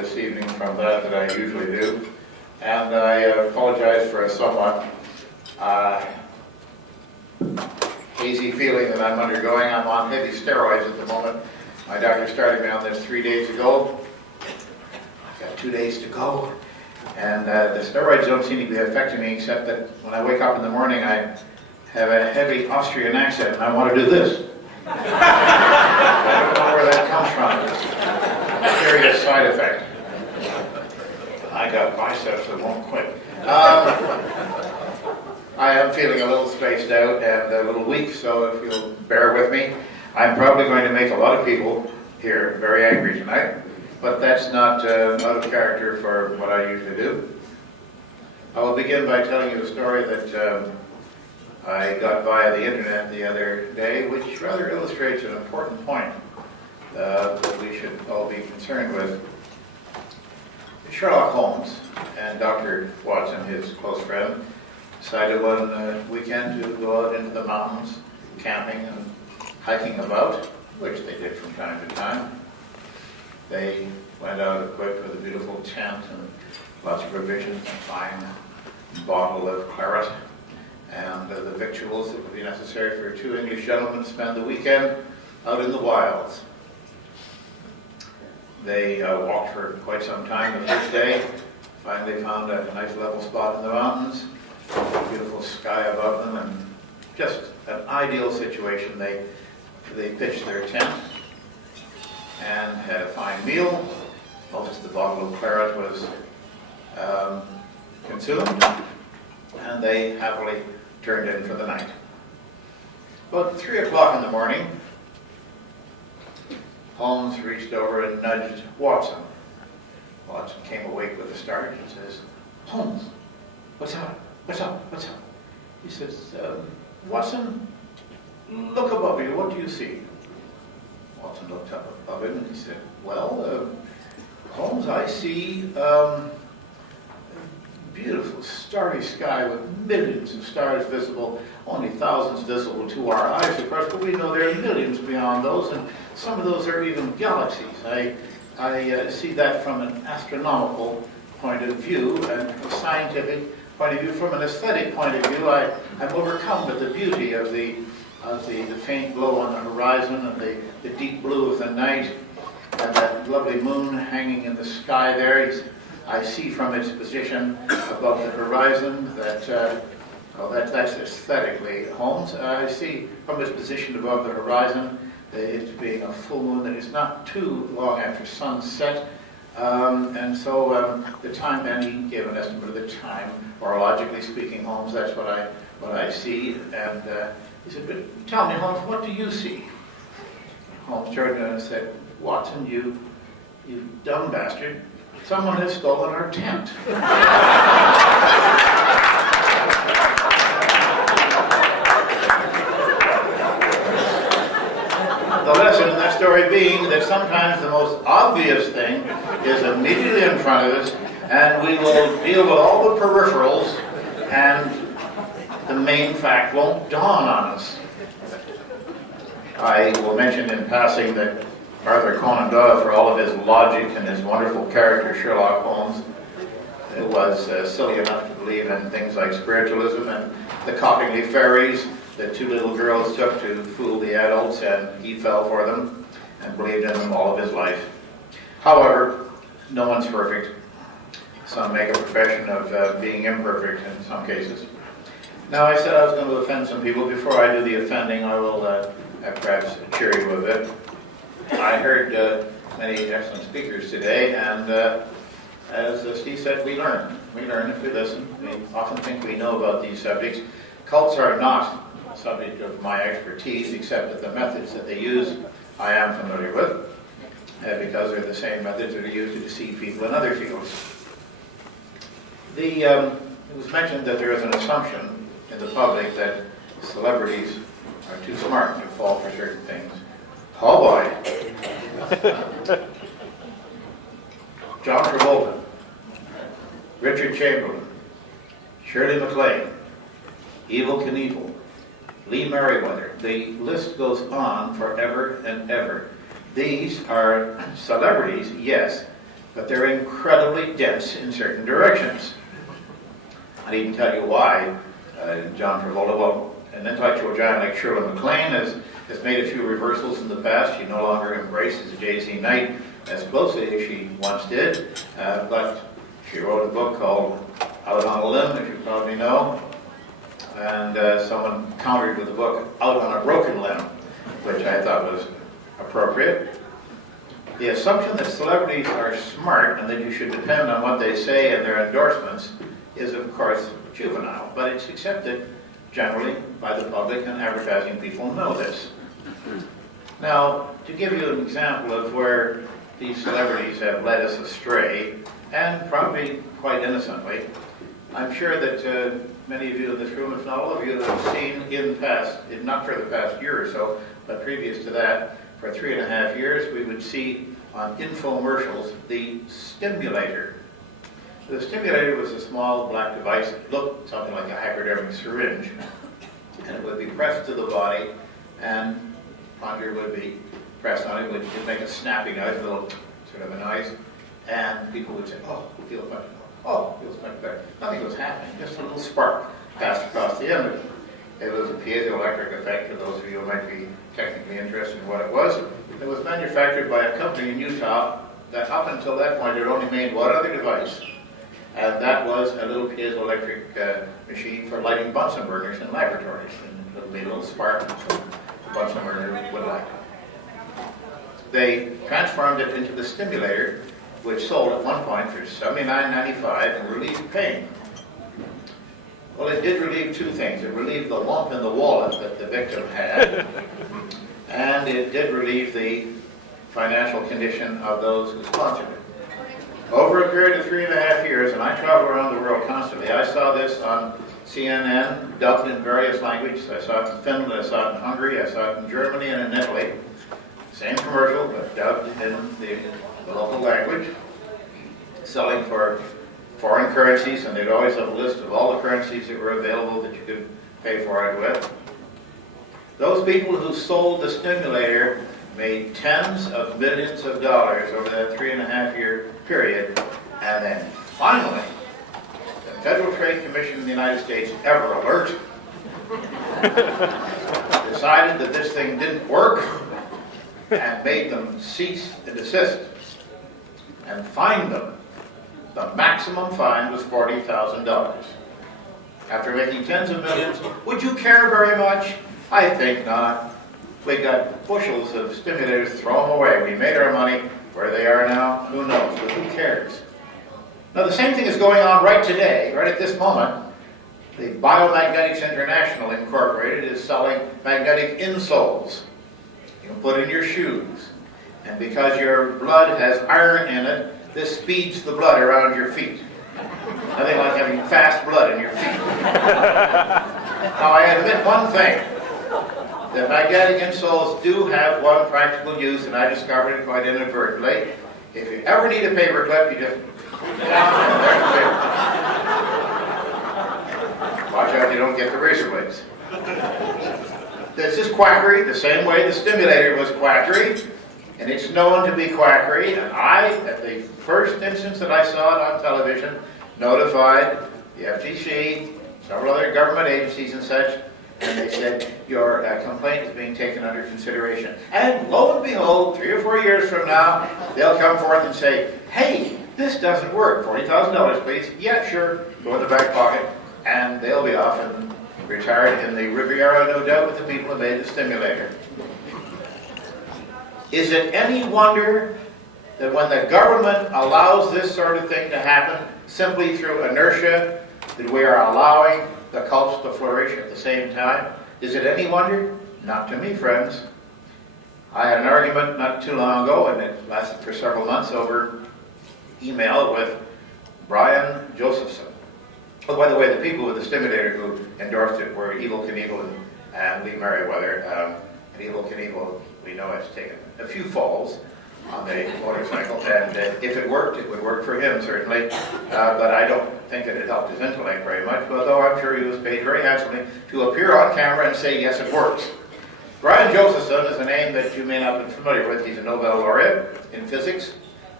this evening from that I usually do, and I apologize for a somewhat hazy feeling that I'm undergoing. I'm on heavy steroids at the moment. My doctor started me on this 3 days ago. I've got 2 days to go, and the steroids don't seem to be affecting me, except that when I wake up in the morning, I have a heavy Austrian accent, and I want to do this. I don't know where that comes from. It's a serious side effect. I got biceps that won't quit. I am feeling a little spaced out and a little weak, so if you'll bear with me, I'm probably going to make a lot of people here very angry tonight, but that's not out of character for what I usually do. I will begin by telling you a story that I got via the internet the other day, which rather illustrates an important point that we should all be concerned with. Sherlock Holmes and Dr. Watson, his close friend, decided one weekend to go out into the mountains, camping and hiking about, which they did from time to time. They went out equipped with a beautiful tent and lots of provisions, a fine bottle of claret, and the victuals that would be necessary for 2 English gentlemen to spend the weekend out in the wilds. They walked for quite some time the first day, finally found a nice level spot in the mountains, a beautiful sky above them, and just an ideal situation. They pitched their tent and had a fine meal. Most of the bottle of claret was consumed, and they happily turned in for the night. About 3 o'clock in the morning, Holmes reached over and nudged Watson. Watson came awake with a start and says, "Holmes, what's up? What's up? What's up?" He says, "Watson, look above you. What do you see?" Watson looked up above him and he said, "Well, Holmes, I see beautiful starry sky with millions of stars visible, only thousands visible to our eyes, of course, but we know there are millions beyond those, and some of those are even galaxies. I see that from an astronomical point of view and a scientific point of view. From an aesthetic point of view, I'm overcome with the beauty of the faint glow on the horizon and the deep blue of the night and that lovely moon hanging in the sky there. I see from its position above the horizon that's aesthetically, Holmes. I see from its position above the horizon it being a full moon that is not too long after sunset. And so the time, and he gave an estimate of the time, orologically speaking, Holmes, that's what I see. And he said, "But tell me, Holmes, what do you see?" Holmes turned and said, "Watson, you dumb bastard. Someone has stolen our tent." The lesson in that story being that sometimes the most obvious thing is immediately in front of us, and we will deal with all the peripherals, and the main fact won't dawn on us. I will mention in passing that Arthur Conan Doyle, for all of his logic and his wonderful character Sherlock Holmes, was silly enough to believe in things like spiritualism and the Coppingley fairies that 2 little girls took to fool the adults, and he fell for them and believed in them all of his life. However, no one's perfect. Some make a profession of being imperfect in some cases. Now, I said I was going to offend some people. Before I do the offending, I will perhaps cheer you a bit. I heard many excellent speakers today, and as Steve said, we learn. We learn if we listen. We often think we know about these subjects. Cults are not a subject of my expertise, except that the methods that they use I am familiar with, because they're the same methods that are used to deceive people in other fields. It was mentioned that there is an assumption in the public that celebrities are too smart to fall for certain things. Oh boy. John Travolta, Richard Chamberlain, Shirley MacLaine, Evel Knievel, Lee Merriweather. The list goes on forever and ever. These are celebrities, yes, but they're incredibly dense in certain directions. I needn't tell you why, John Travolta. Well, an intellectual giant like Shirley MacLaine has made a few reversals in the past. She no longer embraces J.Z. Knight as closely as she once did, but she wrote a book called Out on a Limb, as you probably know, and someone countered with the book Out on a Broken Limb, which I thought was appropriate. The assumption that celebrities are smart and that you should depend on what they say and their endorsements is, of course, juvenile, but it's accepted generally by the public, and advertising people know this. Now, to give you an example of where these celebrities have led us astray, and probably quite innocently, I'm sure that many of you in this room, if not all of you, have seen in past, not for the past year or so, but previous to that, for 3.5 years, we would see on infomercials the stimulator. The stimulator was a small black device that looked something like a hypodermic syringe, and it would be pressed to the body, and plunger would be pressed on it. It would make a snapping noise, a little sort of a noise, and people would say, "Oh, it feels much more. Oh, it feels much better." Nothing was happening, just a little spark passed across the end of it. It was a piezoelectric effect, for those of you who might be technically interested in what it was. It was manufactured by a company in Utah that up until that point had only made one other device, and that was a little piezoelectric machine for lighting Bunsen burners in laboratories. And it would be a little spark, so the Bunsen burner would light. They transformed it into the stimulator, which sold at one point for $79.95 and relieved pain. Well, it did relieve two things. It relieved the lump in the wallet that the victim had, and it did relieve the financial condition of those who sponsored it. Over a period of 3.5 years, and I travel around the world constantly, I saw this on CNN, dubbed in various languages. I saw it in Finland, I saw it in Hungary, I saw it in Germany and in Italy. Same commercial, but dubbed in the local language, selling for foreign currencies, and they'd always have a list of all the currencies that were available that you could pay for it with. Those people who sold the stimulator made tens of millions of dollars over that 3.5-year period, and then finally, the Federal Trade Commission in the United States, ever alert, decided that this thing didn't work and made them cease and desist and fined them. The maximum fine was $40,000. After making tens of millions, would you care very much? I think not. We got bushels of stimulators, throw them away. We made our money. Where they are now, who knows, but who cares? Now the same thing is going on right today, right at this moment. The Biomagnetics International Incorporated is selling magnetic insoles. You can put in your shoes. And because your blood has iron in it, this speeds the blood around your feet. Nothing like having fast blood in your feet. Now I admit one thing. The magnetic insoles do have one practical use, and I discovered it quite inadvertently. If you ever need a paper clip, you just get out and there's the paper. Watch out you don't get the razor blades. This is quackery, the same way the stimulator was quackery, and it's known to be quackery. And I, at the first instance that I saw it on television, notified the FTC, several other government agencies and such, and they said, your complaint is being taken under consideration. And lo and behold, 3 or 4 years from now, they'll come forth and say, hey, this doesn't work. $40,000, please. Yeah, sure. Go in the back pocket. And they'll be off and retired in the Riviera, no doubt, with the people who made the stimulator. Is it any wonder that when the government allows this sort of thing to happen, simply through inertia, that we are allowing the cults to flourish at the same time? Is it any wonder? Not to me, friends. I had an argument not too long ago, and it lasted for several months, over email with Brian Josephson. Oh, by the way, the people with the stimulator who endorsed it were Evel Knievel and Lee Merriweather. And Evel Knievel, we know, has taken a few falls on the motorcycle, and if it worked, it would work for him, certainly. But I don't think that it helped his intellect very much, although I'm sure he was paid very handsomely to appear on camera and say, yes, it works. Brian Josephson is a name that you may not be familiar with. He's a Nobel laureate in physics.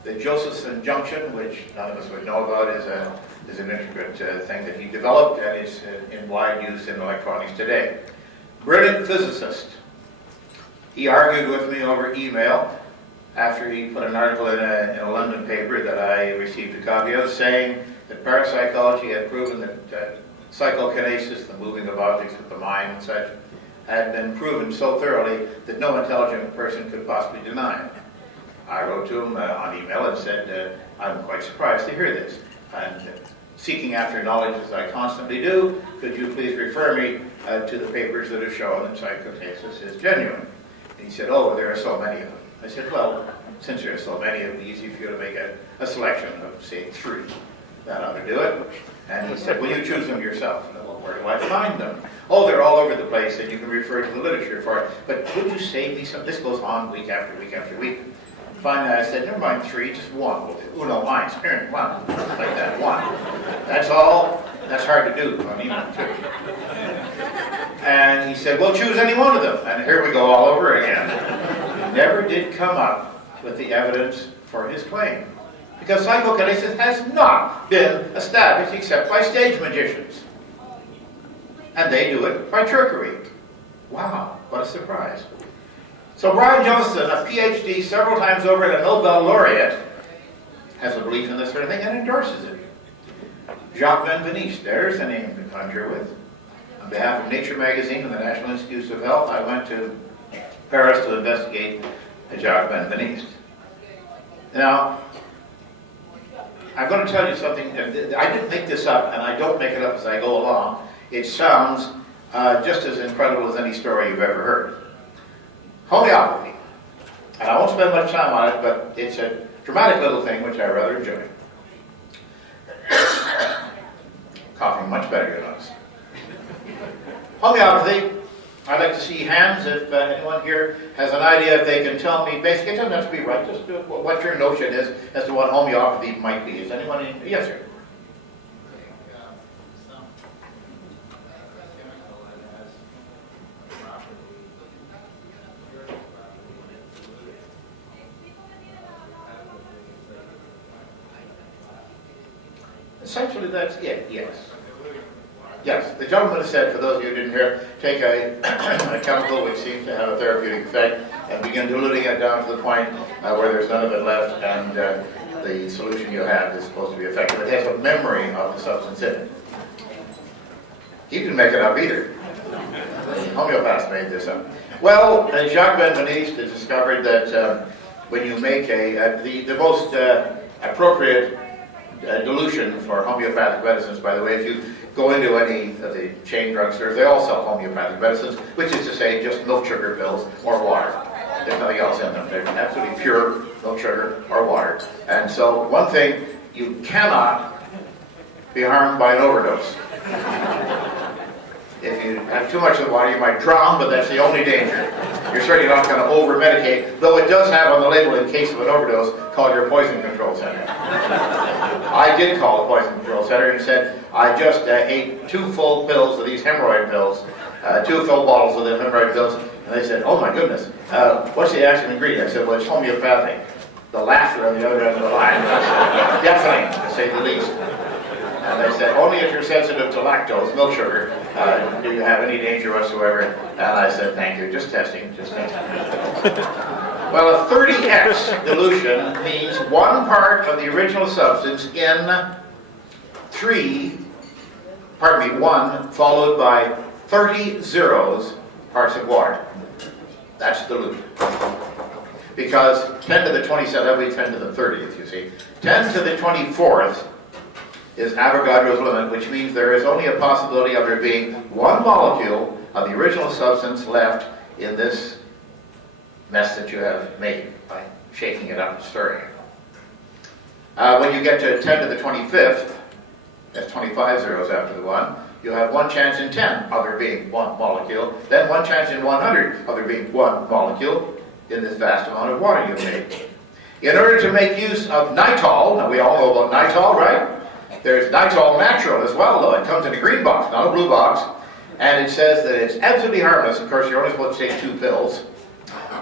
The Josephson junction, which none of us would know about, is an intricate thing that he developed and is in wide use in electronics today. Brilliant physicist. He argued with me over email after he put an article in a London paper that I received a copy of, saying that parapsychology had proven that psychokinesis, the moving of objects with the mind and such, had been proven so thoroughly that no intelligent person could possibly deny it. I wrote to him on email and said, I'm quite surprised to hear this. And seeking after knowledge as I constantly do, could you please refer me to the papers that have shown that psychokinesis is genuine? And he said, oh, there are so many of them. I said, well, since there are so many, it would be easy for you to make a selection of, say, 3. That ought to do it. And he said, will you choose them yourself? And I said, well, where do I find them? Oh, they're all over the place, and you can refer to the literature for it. But would you save me some? This goes on week after week after week. Finally, I said, never mind 3, just 1. Well, uno mines, here, 1. Like that, 1. That's all. That's hard to do on email, too. And he said, well, choose any one of them. And here we go all over again. He never did come up with the evidence for his claim. Because psychokinesis has not been established except by stage magicians. And they do it by trickery. Wow, what a surprise. So Brian Johnston, a PhD several times over and a Nobel laureate, has a belief in this sort of thing and endorses it. Jacques Van Veniste, there's a name to conjure with. On behalf of Nature magazine and the National Institutes of Health, I went to Paris to investigate Jacques Van Veniste. Now, I'm going to tell you something. I didn't make this up, and I don't make it up as I go along. It sounds just as incredible as any story you've ever heard. Homeopathy. And I won't spend much time on it, but it's a dramatic little thing which I rather enjoy. Coughing much better, you notice. Homeopathy. I'd like to see hands if anyone here has an idea if they can tell me. Basically, it doesn't have to be right. Just what your notion is as to what homeopathy might be. Is anyone in? Yes, sir. Essentially, that's it, yes. Yes, the gentleman has said, for those of you who didn't hear, take a chemical which seems to have a therapeutic effect and begin diluting it down to the point where there's none of it left, and the solution you have is supposed to be effective. It has a memory of the substance in it. He didn't make it up either. The homeopaths made this up. Well, Jacques Van Veniste has discovered that when you make the most appropriate dilution for homeopathic medicines, by the way, if you go into any of the chain drugstores, they all sell homeopathic medicines, which is to say just milk sugar pills or water. There's nothing else in them. They're absolutely pure milk sugar or water. And so one thing, you cannot be harmed by an overdose. If you have too much of the water, you might drown, but that's the only danger. You're certainly not going to over-medicate, though it does have on the label, in case of an overdose, call your poison control center. I did call the poison control center and said, I just ate 2 full pills of these hemorrhoid pills, 2 full bottles of the hemorrhoid pills, and they said, oh my goodness, what's the active ingredient? I said, well, it's homeopathic. The laughter on the other end of the line was deafening, to say the least. And they said, only if you're sensitive to lactose, milk sugar, do you have any danger whatsoever? And I said, thank you, just testing, just testing. Well, a 30x dilution means 1 part of the original substance in 1 followed by 30 zeros parts of water. That's dilution. Because 10 to the 27th, that would be 10 to the 30th, you see. 10 to the 24th is Avogadro's limit, which means there is only a possibility of there being 1 molecule of the original substance left in this mess that you have made by shaking it up and stirring it. When you get to 10 to the 25th, that's 25 zeros after the 1, you'll have 1 chance in 10 of there being 1 molecule, then 1 chance in 100 of there being 1 molecule in this vast amount of water you've made. In order to make use of nitol, now we all know about nitol, right? There's nitol natural as well, though. It comes in a green box, not a blue box. And it says that it's absolutely harmless. Of course, you're only supposed to take 2 pills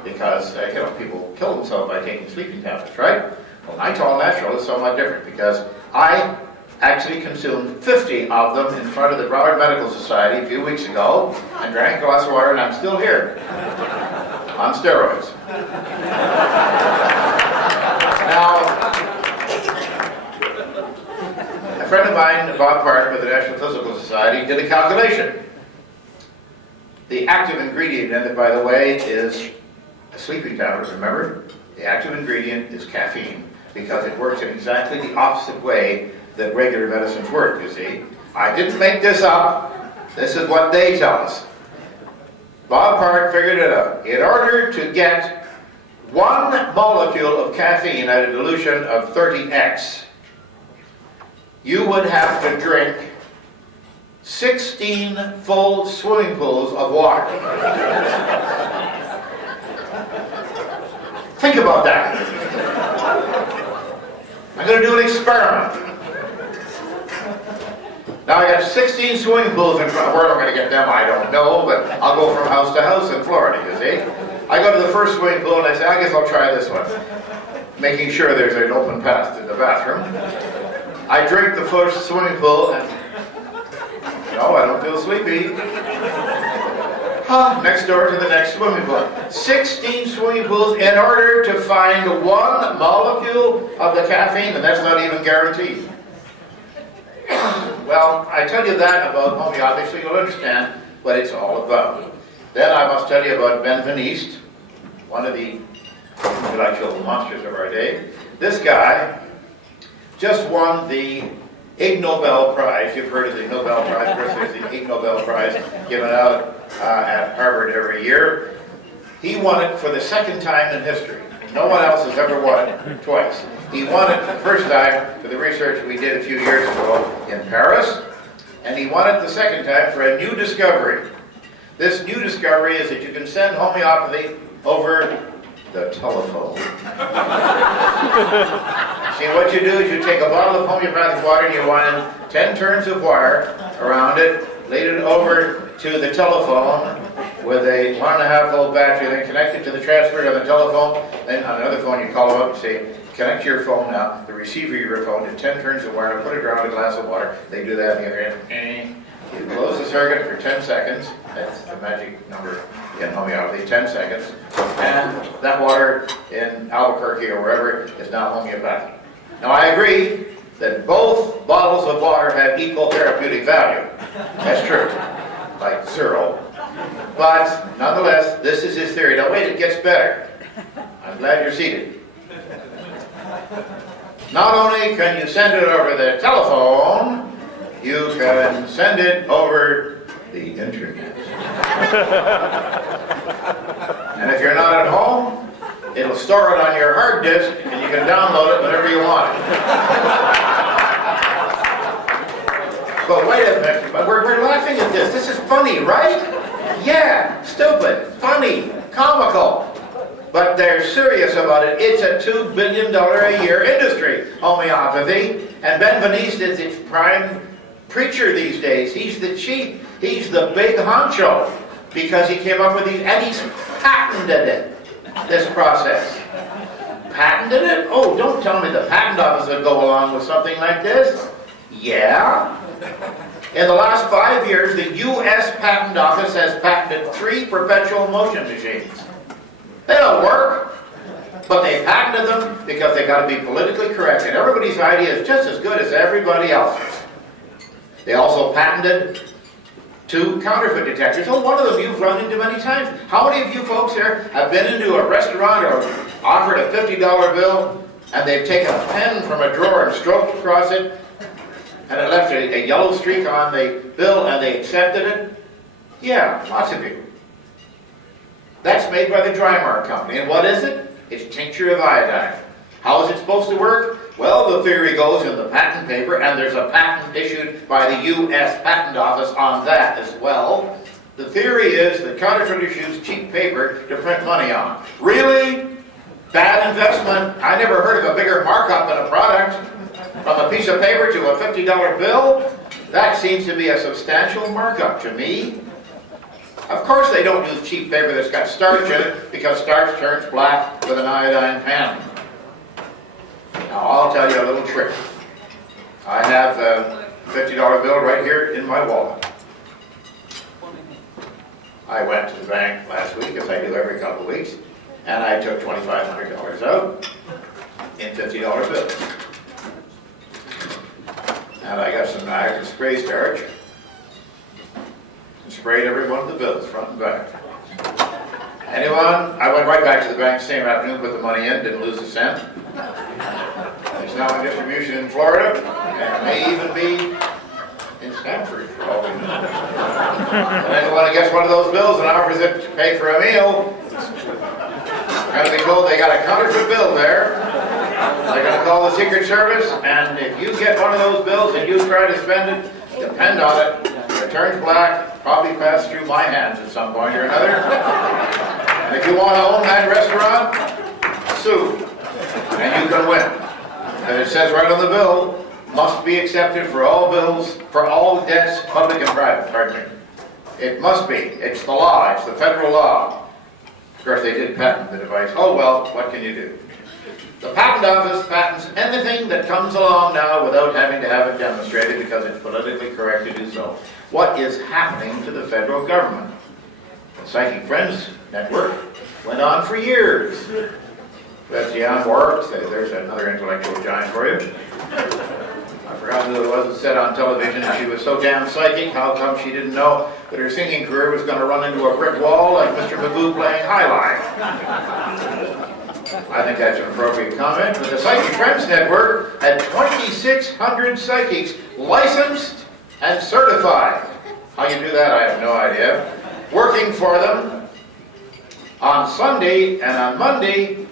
because, people kill themselves by taking sleeping tablets, right? Well, nitrile natural is somewhat different because I actually consumed 50 of them in front of the Broward Medical Society a few weeks ago and drank a glass of water, and I'm still here on steroids. Now, a friend of mine, Bob Park with the National Physical Society, did a calculation. The active ingredient in it, by the way, is a sleeping tablet, remember? The active ingredient is caffeine because it works in exactly the opposite way that regular medicines work, you see. I didn't make this up. This is what they tell us. Bob Park figured it out. In order to get 1 molecule of caffeine at a dilution of 30x, you would have to drink 16 full swimming pools of water. Think about that. I'm going to do an experiment. Now I got 16 swimming pools in front. Where am I going to get them? I don't know, but I'll go from house to house in Florida, you see. I go to the first swimming pool and I say, I guess I'll try this one. Making sure there's an open path to the bathroom. I drink the first swimming pool and no, I don't feel sleepy. Next door to the next swimming pool. 16 swimming pools in order to find 1 molecule of the caffeine, and that's not even guaranteed. Well, I tell you that about homeopathy so you'll understand what it's all about. Then I must tell you about Ben Van East, one of the intellectual monsters of our day. This guy just won the Ig Nobel Prize. You've heard of the Nobel Prize. Of course, there's the Ig Nobel Prize given out at Harvard every year. He won it for the 2nd time in history. No one else has ever won it twice. He won it the first time for the research we did a few years ago in Paris, and he won it the 2nd time for a new discovery. This new discovery is that you can send homeopathy over the telephone. See, what you do is you take a bottle of homeopathic water and you wind 10 turns of wire around it, lead it over to the telephone with a 1.5 volt battery, then connect it to the transmitter on the telephone. Then on another phone you call them up and say, connect your phone now, the receiver of your phone, to 10 turns of wire, put it around a glass of water. They do that on the other end. You close the circuit for 10 seconds. That's the magic number in homeopathy, 10 seconds. And that water in Albuquerque or wherever is now homeopathic. Now I agree that both bottles of water have equal therapeutic value. That's true. Like 0. But nonetheless, this is his theory. Now wait, it gets better. I'm glad you're seated. Not only can you send it over the telephone, you can send it over the internet. And if you're not at home, it'll store it on your hard disk and you can download it whenever you want. But wait a minute, but we're laughing at this. This is funny, right? Yeah, stupid, funny, comical. But they're serious about it. It's a $2 billion a year industry, homeopathy. And Ben Van East is its prime preacher these days. He's the chief. He's the big honcho because he came up with these, and he's patented it, this process. Patented it? Oh, don't tell me the patent office would go along with something like this. Yeah. In the last 5 years, the U.S. Patent Office has patented 3 perpetual motion machines. They don't work, but they patented them because they got to be politically correct, and everybody's idea is just as good as everybody else's. They also patented 2 counterfeit detectors. Oh, one of them you've run into many times. How many of you folks here have been into a restaurant or offered a $50 bill, and they've taken a pen from a drawer and stroked across it, and it left a yellow streak on the bill, and they accepted it? Yeah, lots of you. That's made by the Drymark Company. And what is it? It's tincture of iodine. How is it supposed to work? Well, the theory goes in the patent paper, and there's a patent issued by the U.S. Patent Office on that as well. The theory is that counterfeiters use cheap paper to print money on. Really? Bad investment. I never heard of a bigger markup in a product. From a piece of paper to a $50 bill? That seems to be a substantial markup to me. Of course they don't use cheap paper that's got starch in it, because starch turns black with an iodine pen. Now, I'll tell you a little trick. I have a $50 bill right here in my wallet. I went to the bank last week, as I do every couple of weeks, and I took $2,500 out in $50 bills. And I got some Niagara spray starch and sprayed every one of the bills, front and back. Anyone? I went right back to the bank same afternoon, put the money in, didn't lose a cent. It's now in distribution in Florida, and it may even be in Stanford for all we know. And anyone who gets one of those bills and offers it to pay for a meal, they're going to be told they got a counterfeit bill there. They're going to call the Secret Service, and if you get one of those bills and you try to spend it, depend on it, it turns black, probably pass through my hands at some point or another. And if you want to own that restaurant, sue, and you can win. And it says right on the bill, must be accepted for all bills, for all debts, public and private, pardon me. It must be. It's the law. It's the federal law. Of course, they did patent the device. Oh, well, what can you do? The Patent Office patents anything that comes along now without having to have it demonstrated because it's politically correct to do so. What is happening to the federal government? The Psychic Friends Network went on for years. Betsy Ann Warwick, there's another intellectual giant for you. I forgot who it was that said on television that she was so damn psychic, how come she didn't know that her singing career was going to run into a brick wall like Mr. Magoo playing High Life? I think that's an appropriate comment, but the Psychic Friends Network had 2,600 psychics licensed and certified. How you do that, I have no idea. Working for them on Sunday and on Monday.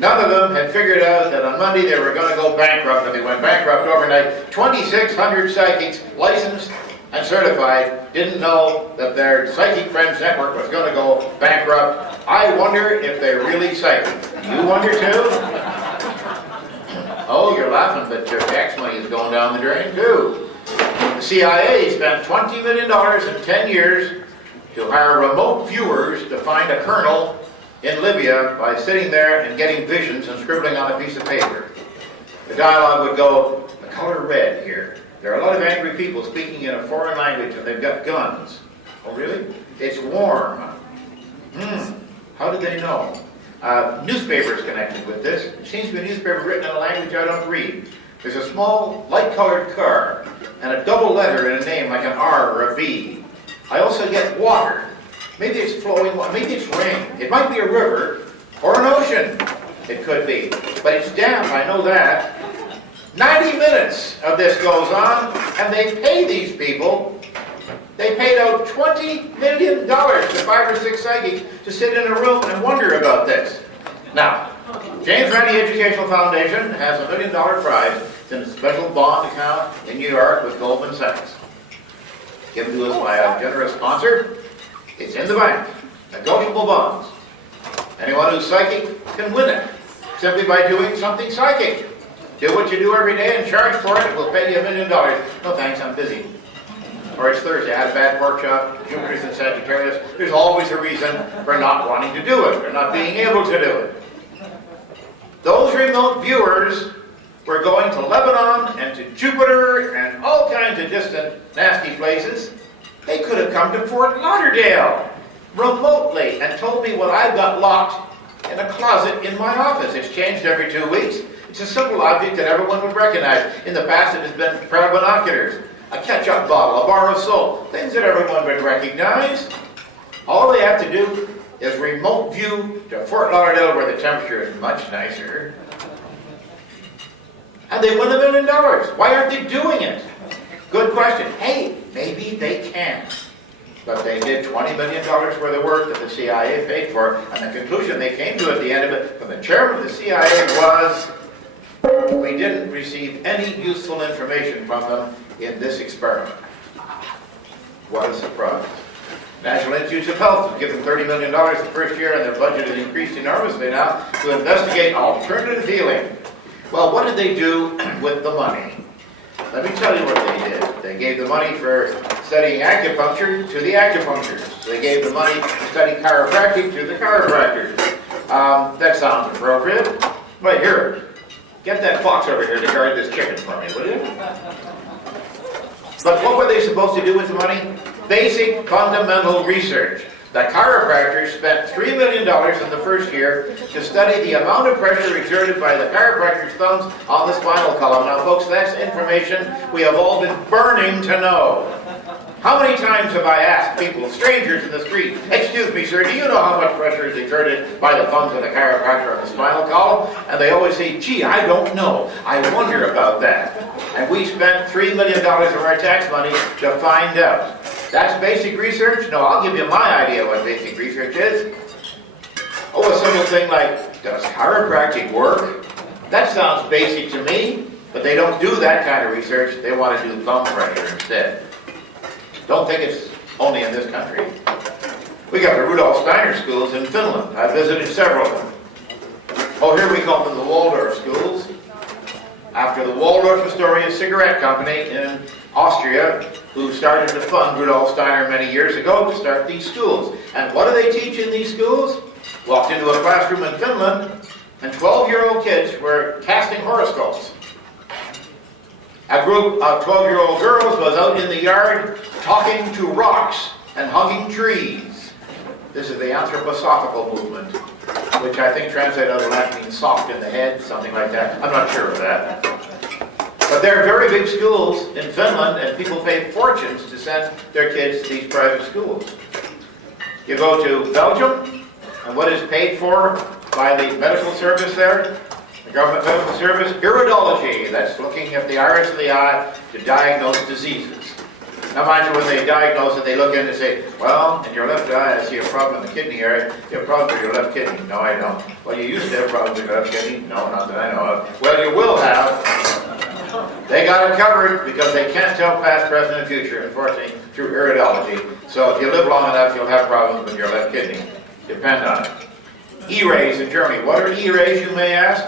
None of them had figured out that on Monday they were going to go bankrupt, and they went bankrupt overnight. 2,600 psychics, licensed and certified, didn't know that their Psychic Friends Network was going to go bankrupt. I wonder if they're really psychic. You wonder too? Oh, you're laughing, but your tax money is going down the drain too. The CIA spent $20 million in 10 years to hire remote viewers to find a colonel in Libya by sitting there and getting visions and scribbling on a piece of paper. The dialogue would go, the color red here. There are a lot of angry people speaking in a foreign language and they've got guns. Oh, really? It's warm. How did they know? Newspapers connected with this. It seems to be a newspaper written in a language I don't read. There's a small, light-colored car and a double letter in a name like an R or a V. I also get water. Maybe it's flowing water. Maybe it's rain. It might be a river or an ocean. It could be. But it's damp, I know that. 90 minutes of this goes on, and they pay these people. They paid out $20 million to 5 or 6 psychics to sit in a room and wonder about this. Now, James Randi Educational Foundation has a $1 million prize. It's in a special bond account in New York with Goldman Sachs. Given to us by a generous sponsor. It's in the bank. Negotiable bonds. Anyone who's psychic can win it simply by doing something psychic. Do what you do every day and charge for it. We'll pay you $1 million. No thanks, I'm busy. Or it's Thursday, I had a bad pork chop, Jupiter's in Sagittarius. There's always a reason for not wanting to do it, or not being able to do it. Those remote viewers were going to Lebanon and to Jupiter and all kinds of distant, nasty places. They could have come to Fort Lauderdale remotely and told me what I've got locked in a closet in my office. It's changed every 2 weeks. It's a simple object that everyone would recognize. In the past, it has been a pair of binoculars, a ketchup bottle, a bar of soap, things that everyone would recognize. All they have to do is remote view to Fort Lauderdale where the temperature is much nicer. And they win $1 million. Why aren't they doing it? Good question. Hey, maybe they can. But they did $20 million worth of work that the CIA paid for, and the conclusion they came to at the end of it from the chairman of the CIA was, we didn't receive any useful information from them in this experiment. What a surprise. National Institutes of Health was given $30 million the first year, and their budget has increased enormously now to investigate alternative healing. Well, what did they do with the money? Let me tell you what they did. They gave the money for studying acupuncture to the acupuncturists. They gave the money to study chiropractic to the chiropractors. That sounds appropriate. But here, Get that fox over here to guard this chicken for me, will you? But what were they supposed to do with the money? Basic fundamental research. The chiropractors spent $3 million in the first year to study the amount of pressure exerted by the chiropractor's thumbs on the spinal column. Now, folks, that's information we have all been burning to know. How many times have I asked people, strangers in the street, "Excuse me, sir, do you know how much pressure is exerted by the thumbs of the chiropractor on the spinal column?" And they always say, "Gee, I don't know. I wonder about that." And we spent $3 million of our tax money to find out. That's basic research? No, I'll give you my idea what basic research is. Oh, a simple thing like, does chiropractic work? That sounds basic to me, but they don't do that kind of research. They want to do thumb pressure instead. Don't think it's only in this country. We got the Rudolf Steiner schools in Finland. I visited several of them. Oh, here we call them the Waldorf schools, after the Waldorf Astoria cigarette company in Austria, who started to fund Rudolf Steiner many years ago to start these schools. And what do they teach in these schools? Walked into a classroom in Finland, and 12-year-old kids were casting horoscopes. A group of 12-year-old girls was out in the yard talking to rocks and hugging trees. This is the anthroposophical movement, which I think translated out of Latin means soft in the head, something like that. I'm not sure of that. But they're very big schools in Finland, and people pay fortunes to send their kids to these private schools. You go to Belgium, and what is paid for by the medical service there? The government medical service? Iridology. That's looking at the iris of the eye to diagnose diseases. Now mind you, when they diagnose it, they look in and say, "Well, in your left eye, I see a problem in the kidney area. You have a problem with your left kidney." "No, I don't." "Well, you used to have problems with your left kidney." "No, not that I know of." "Well, you will have." They got it covered because they can't tell past, present, and future, unfortunately, through iridology. So if you live long enough, you'll have problems with your left kidney. Depend on it. E-rays in Germany. What are E-rays, you may ask?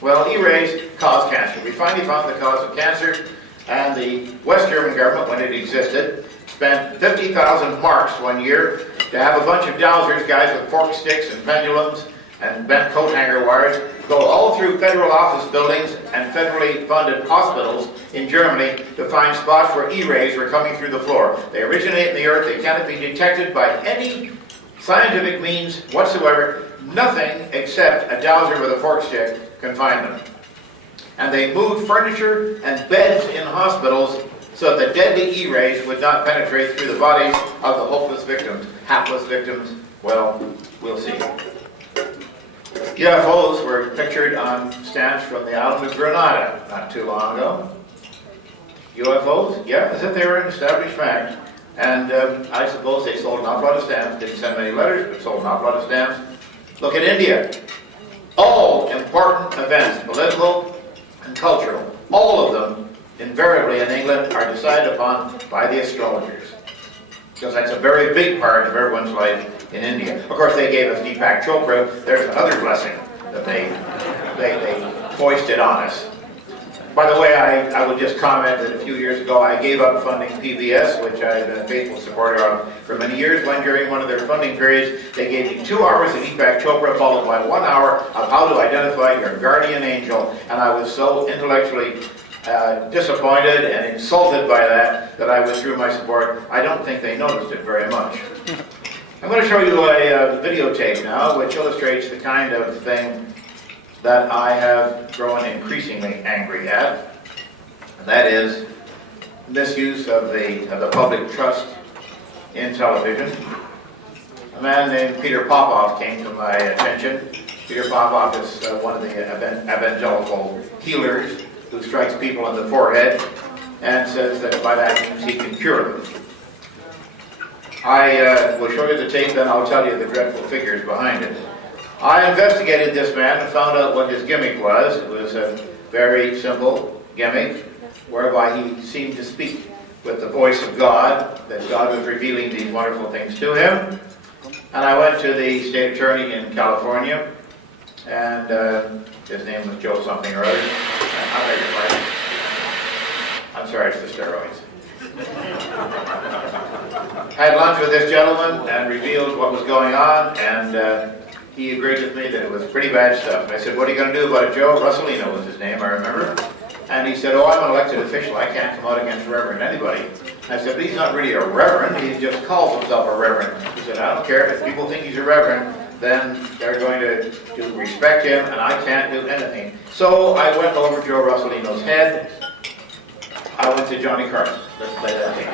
Well, E-rays cause cancer. We finally found the cause of cancer, and the West German government, when it existed, spent 50,000 marks one year to have a bunch of dowsers, guys with fork sticks and pendulums and bent coat hanger wires, go all through federal office buildings and federally funded hospitals in Germany to find spots where E-rays were coming through the floor. They originate in the earth. They cannot be detected by any scientific means whatsoever. Nothing except a dowser with a fork stick can find them. And they moved furniture and beds in hospitals so that the deadly E-rays would not penetrate through the bodies of the hopeless victims. Hapless victims, well, we'll see. UFOs were pictured on stamps from the island of Grenada not too long ago. UFOs? Yeah, as if they were an established fact. And I suppose they sold an awful lot of stamps. Didn't send many letters, but sold an awful lot of stamps. Look at India. All important events, political and cultural, all of them, invariably in England, are decided upon by the astrologers. Because that's a very big part of everyone's life in India. Of course, they gave us Deepak Chopra. There's another blessing that they foisted on us. By the way, I would just comment that a few years ago I gave up funding PBS, which I've been a faithful supporter of for many years, when during one of their funding periods they gave me 2 hours of Deepak Chopra followed by 1 hour of how to identify your guardian angel, and I was so intellectually disappointed and insulted by that I withdrew my support. I don't think they noticed it very much. I'm going to show you a videotape now which illustrates the kind of thing that I have grown increasingly angry at, and that is misuse of the public trust in television. A man named Peter Popoff came to my attention. Peter Popoff is one of the evangelical healers who strikes people in the forehead and says that by that means he can cure them. I will show you the tape, then I'll tell you the dreadful figures behind it. I investigated this man and found out what his gimmick was. It was a very simple gimmick whereby he seemed to speak with the voice of God, that God was revealing these wonderful things to him. And I went to the state attorney in California, and his name was Joe something or other. I beg your pardon. I'm sorry, it's the steroids. I had lunch with this gentleman and revealed what was going on, and he agreed with me that it was pretty bad stuff. I said, what are you going to do about it, Joe? Russellino was his name, I remember. And he said, oh, I'm an elected official. I can't come out against Reverend anybody. I said, but he's not really a reverend. He just calls himself a reverend. He said, I don't care. If people think he's a reverend, then they're going to respect him, and I can't do anything. So I went over Joe Russellino's head. I went to Johnny Carson. Let's play that thing.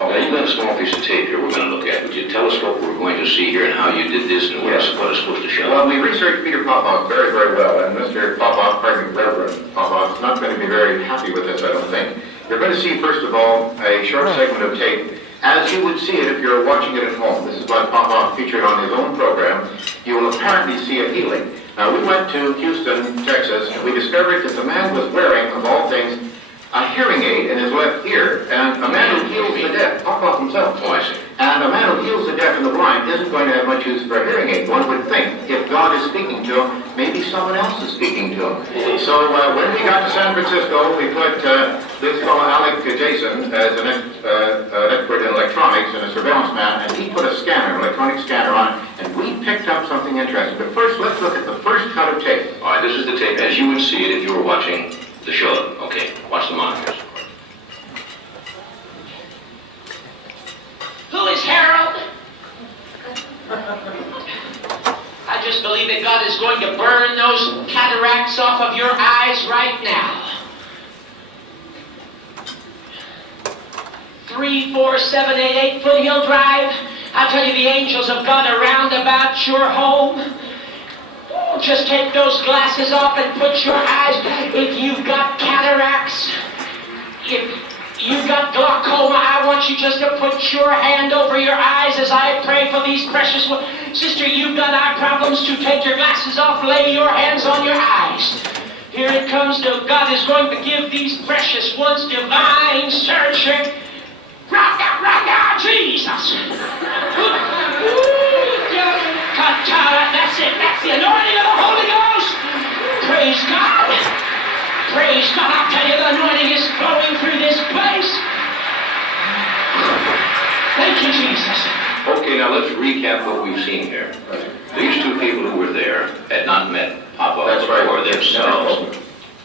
Okay, you've got a small piece of tape here we're going to look at. Would you tell us what we're going to see here and how you did this and what it's supposed to show? Well, we researched Peter Popoff very, very well, and Mr. Popoff, pardon me, Reverend Popoff, is not going to be very happy with this, I don't think. You're going to see, first of all, a short segment of tape, as you would see it if you're watching it at home. This is what Popoff featured on his own program. You will apparently see a healing. Now, we went to Houston, Texas, and we discovered that the man was wearing, of all things, a hearing aid in his left ear, and a man who heals the deaf, Popoff himself, and a man who heals the deaf and the blind isn't going to have much use for a hearing aid. One would think, if God is speaking to him, maybe someone else is speaking to him. So when we got to San Francisco, we put this fellow Alec Jason as an expert in electronics and a surveillance man, and he put a scanner, an electronic scanner on it, and we picked up something interesting. But first, let's look at the first cut of tape. All right, this is the tape as you would see it if you were watching the show. Okay, watch the monitors. Who is Harold? I just believe that God is going to burn those cataracts off of your eyes right now. 34788 Foothill Drive. I tell you, the angels of God are round about your home. Just take those glasses off and put your eyes. If you've got cataracts, if you've got glaucoma, I want you just to put your hand over your eyes as I pray for these precious ones. Sister, you've got eye problems, to take your glasses off, lay your hands on your eyes. Here it comes to God is going to give these precious ones divine surgery. Rock out, Jesus. That's it. That's the anointing of the Holy Ghost. Praise God. Praise God. I'll tell you, the anointing is flowing through this place. Thank you, Jesus. Okay, now let's recap what we've seen here. These two people who were there had not met Popoff before themselves.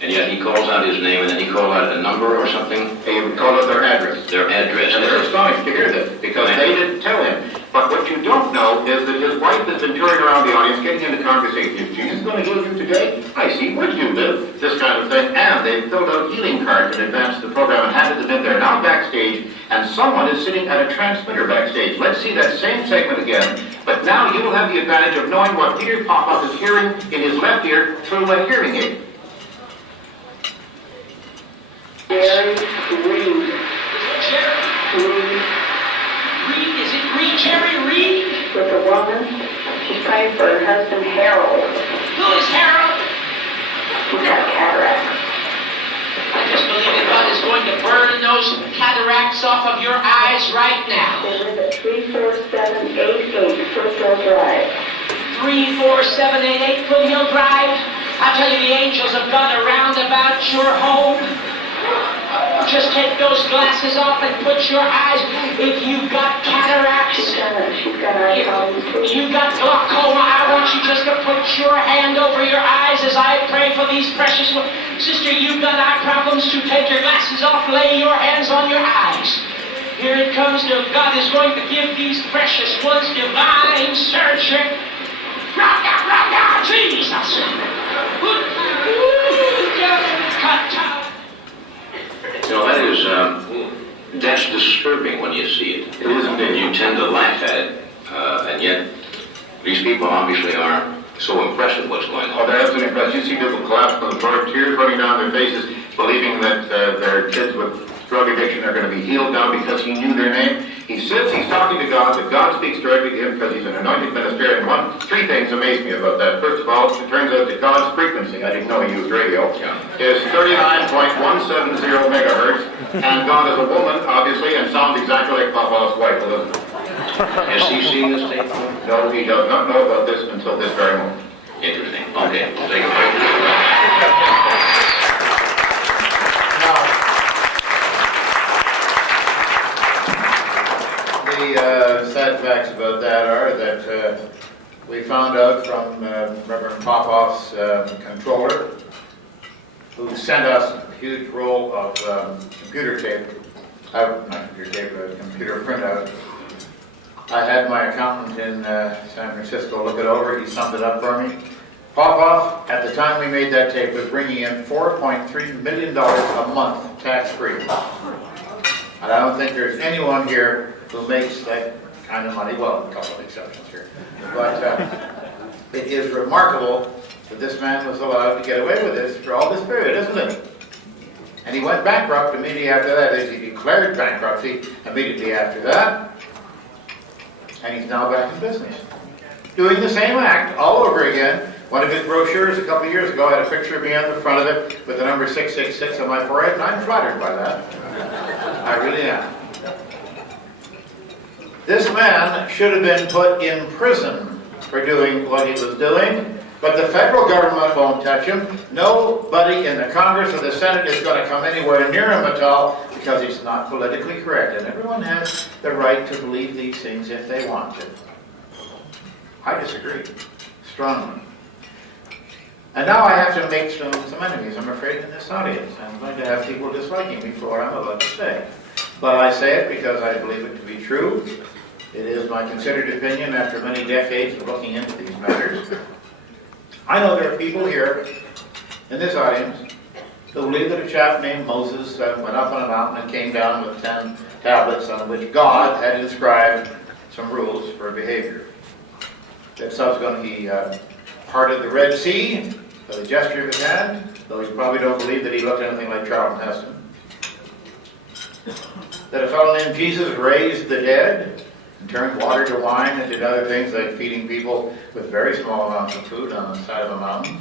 And yet he calls out his name, and then he calls out a number or something. He called out their address. Their address. And they're astonished to hear this, because they didn't tell him. But what you don't know is that his wife has been touring around the audience, getting into conversation. Is Jesus going to heal you today? I see. Where do you live? This kind of thing. And they filled out healing cards in advance of the program and handed them in. They're now backstage, and someone is sitting at a transmitter backstage. Let's see that same segment again. But now you will have the advantage of knowing what Peter Popoff is hearing in his left ear through a hearing aid. Jerry Reed. Reed, is it Reed? Jerry Reed? With a woman. She's praying for her husband, Harold. Who is Harold? He's got cataracts. I just believe that God is going to burn those cataracts off of your eyes right now. They live at 34788 Foothill Drive. 34788 Foothill Drive. I tell you, the angels of God are round about your home. Just take those glasses off and put your eyes. If you've got cataracts, She's got eye problems too. if you've got glaucoma, I want you just to put your hand over your eyes as I pray for these precious ones. Sister, you've got eye problems, to take your glasses off, lay your hands on your eyes. Here it comes to God is going to give these precious ones divine surgery. Rock out, Jesus. You know, that's disturbing when you see it. It is indeed. You tend to laugh at it, and yet these people obviously are so impressed with what's going Oh, on. they're absolutely impressed. You see people collapse on the floor, tears running down their faces, believing that their kids with drug addiction are going to be healed now because he knew their name. He says he's talking to God, that God speaks directly to him because he's an anointed minister. And three things amaze me about that. First of all, it turns out that God's frequency, I didn't know he used radio, is 39.170 megahertz. And God is a woman, obviously, and sounds exactly like Papa's wife, Elizabeth. Has he seen this tape? No, he does not know about this until this very moment. Interesting. Okay, we'll take a break. The sad facts about that are that we found out from Reverend Popoff's controller, who sent us a huge roll of computer tape, not computer tape, but computer printout. I had my accountant in San Francisco look it over. He summed it up for me. Popoff, at the time we made that tape, was bringing in $4.3 million a month tax-free. And I don't think there's anyone here who makes that kind of money. Well, a couple of exceptions here. But it is remarkable that this man was allowed to get away with this for all this period, isn't it? And he went bankrupt immediately after that. He declared bankruptcy immediately after that. And he's now back in business, doing the same act all over again. One of his brochures a couple of years ago had a picture of me on the front of it with the number 666 on my forehead, and I'm flattered by that. I really am. This man should have been put in prison for doing what he was doing, but the federal government won't touch him. Nobody in the Congress or the Senate is going to come anywhere near him at all because he's not politically correct. And everyone has the right to believe these things if they want to. I disagree strongly. And now I have to make some enemies, I'm afraid, in this audience. I'm going to have people disliking me for what I'm about to say. But I say it because I believe it to be true. It is my considered opinion after many decades of looking into these matters. I know there are people here in this audience who believe that a chap named Moses went up on a mountain and came down with 10 tablets on which God had inscribed some rules for behavior. That subsequently he parted the Red Sea with a gesture of his hand, though you probably don't believe that he looked anything like Charlton Heston. That a fellow named Jesus raised the dead and turned water to wine and did other things like feeding people with very small amounts of food on the side of a mountain.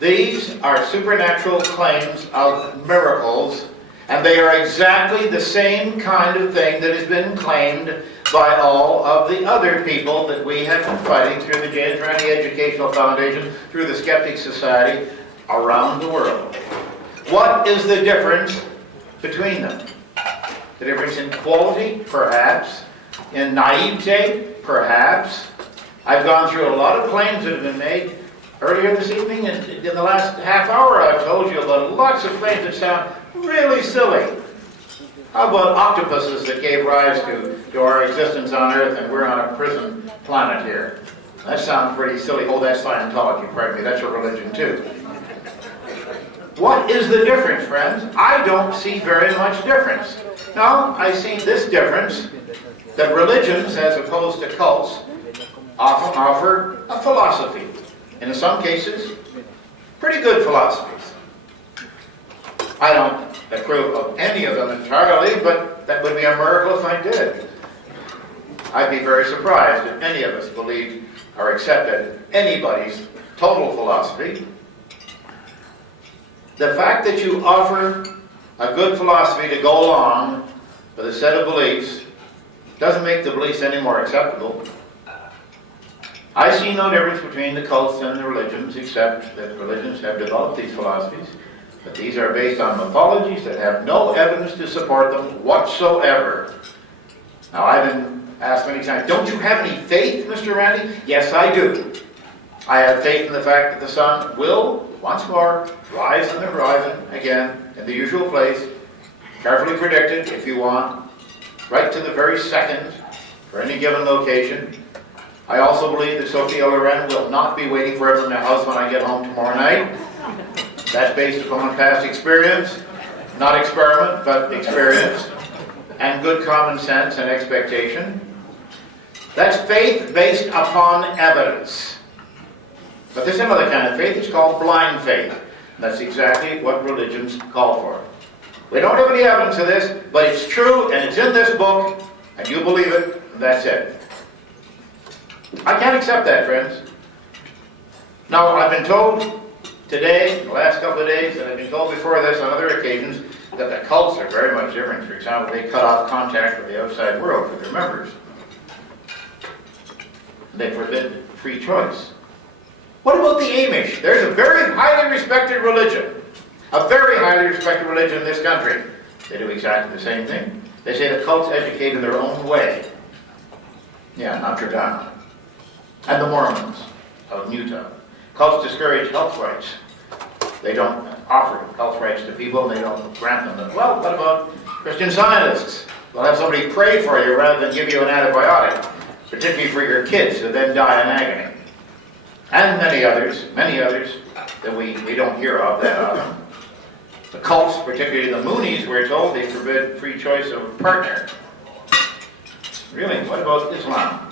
These are supernatural claims of miracles, and they are exactly the same kind of thing that has been claimed by all of the other people that we have been fighting through the James Randi Educational Foundation, through the Skeptic Society, around the world. What is the difference between them? The difference in quality? Perhaps. In naivete? Perhaps. I've gone through a lot of claims that have been made earlier this evening, and in the last half hour I've told you about lots of claims that sound really silly. How about octopuses that gave rise to our existence on Earth, and we're on a prison planet here? That sounds pretty silly. Oh, that's Scientology, pardon me. That's a religion too. What is the difference, friends? I don't see very much difference. No, I see this difference, that religions, as opposed to cults, often offer a philosophy. And in some cases, pretty good philosophies. I don't approve of any of them entirely, but that would be a miracle if I did. I'd be very surprised if any of us believed or accepted anybody's total philosophy. The fact that you offer a good philosophy to go along with a set of beliefs doesn't make the beliefs any more acceptable. I see no difference between the cults and the religions, except that religions have developed these philosophies, but these are based on mythologies that have no evidence to support them whatsoever. Now, I've been asked many times, don't you have any faith, Mr. Randi? Yes, I do. I have faith in the fact that the sun will, once more, rise on the horizon again in the usual place, carefully predicted, if you want, right to the very second for any given location. I also believe that Sophia Loren will not be waiting for us in the house when I get home tomorrow night. That's based upon past experience, not experiment, but experience, and good common sense and expectation. That's faith based upon evidence. But there's another kind of faith, it's called blind faith. And that's exactly what religions call for. We don't have any evidence of this, but it's true, and it's in this book, and you believe it, and that's it. I can't accept that, friends. Now, I've been told today, in the last couple of days, and I've been told before this on other occasions, that the cults are very much different. For example, they cut off contact with the outside world for their members. They forbid free choice. What about the Amish? There's a very highly respected religion. A very highly respected religion in this country. They do exactly the same thing. They say the cults educate in their own way. Yeah, Notre Dame. and the Mormons out in Utah. Cults discourage health rights. They don't offer health rights to people, and they don't grant them. Well, what about Christian Scientists? They'll have somebody pray for you rather than give you an antibiotic, particularly for your kids who then die in agony. And many others that we don't hear of that often. The cults, particularly the Moonies, we're told they forbid free choice of a partner. Really, what about Islam?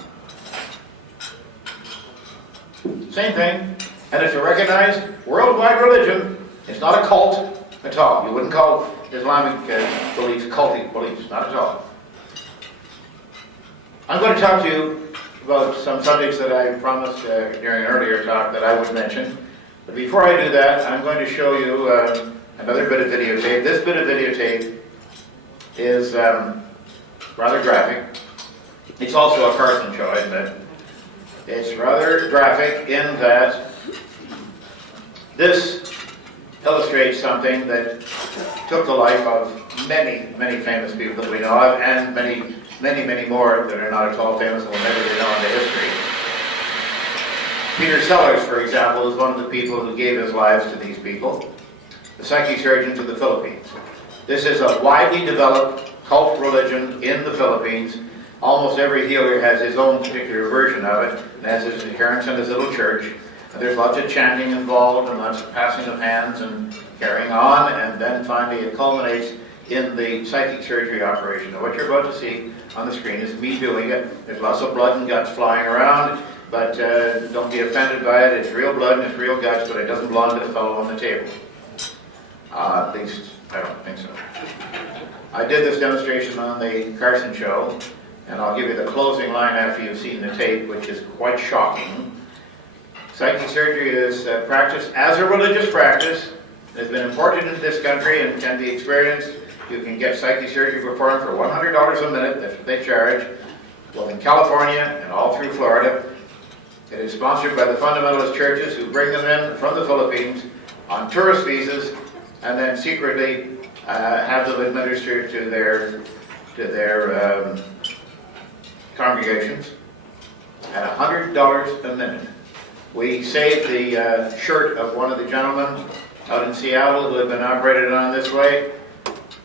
Same thing, and it's a recognized worldwide religion. It's not a cult at all. You wouldn't call Islamic beliefs cultic beliefs, not at all. I'm going to talk to you about some subjects that I promised during an earlier talk that I would mention. But before I do that, I'm going to show you another bit of videotape. This bit of videotape is rather graphic. It's also a Carson show, I admit. It's rather graphic in that this illustrates something that took the life of many, many famous people that we know of, and many, many, many more that are not at all famous and will never be known in history. Peter Sellers, for example, is one of the people who gave his lives to these people, the psychic surgeons of the Philippines. This is a widely developed cult religion in the Philippines. Almost every healer has his own particular version of it, and has his adherents in his little church. And there's lots of chanting involved, and lots of passing of hands and carrying on, and then finally it culminates in the psychic surgery operation. Now, what you're about to see on the screen is me doing it. There's lots of blood and guts flying around, but don't be offended by it. It's real blood and it's real guts, but it doesn't belong to the fellow on the table. At least, I don't think so. I did this demonstration on the Carson show, and I'll give you the closing line after you've seen the tape, which is quite shocking. Psychic surgery is practiced as a religious practice. It has been imported into this country and can be experienced. You can get psychic surgery performed for $100 a minute. That's what they charge. Well, in California and all through Florida. It is sponsored by the fundamentalist churches who bring them in from the Philippines on tourist visas and then secretly have them administered to their congregations at $100 a minute. We saved the shirt of one of the gentlemen out in Seattle who had been operated on this way,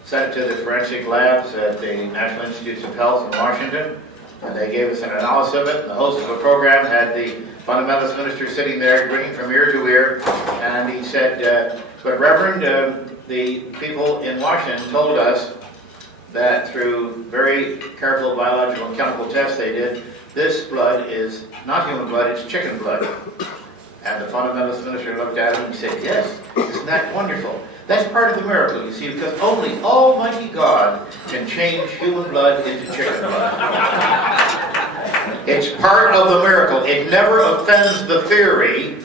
sent it to the forensic labs at the National Institutes of Health in Washington, and they gave us an analysis of it. The host of the program had the fundamentalist minister sitting there grinning from ear to ear, and he said, but Reverend, the people in Washington told us that through very careful biological and chemical tests they did, this blood is not human blood, it's chicken blood. And the fundamentalist minister looked at him and said, yes, isn't that wonderful? That's part of the miracle, you see, because only Almighty God can change human blood into chicken blood. It's part of the miracle. It never offends the theory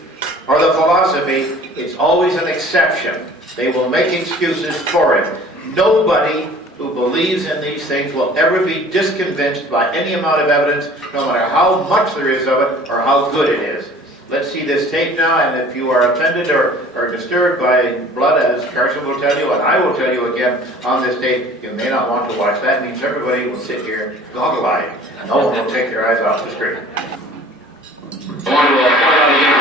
or the philosophy. It's always an exception. They will make excuses for it. Nobody who believes in these things will ever be disconvinced by any amount of evidence, no matter how much there is of it or how good it is. Let's see this tape now, and if you are offended or disturbed by blood, as Carson will tell you, and I will tell you again on this tape, you may not want to watch. That means everybody will sit here goggle-eyed. No one will take their eyes off the screen. I want to point out again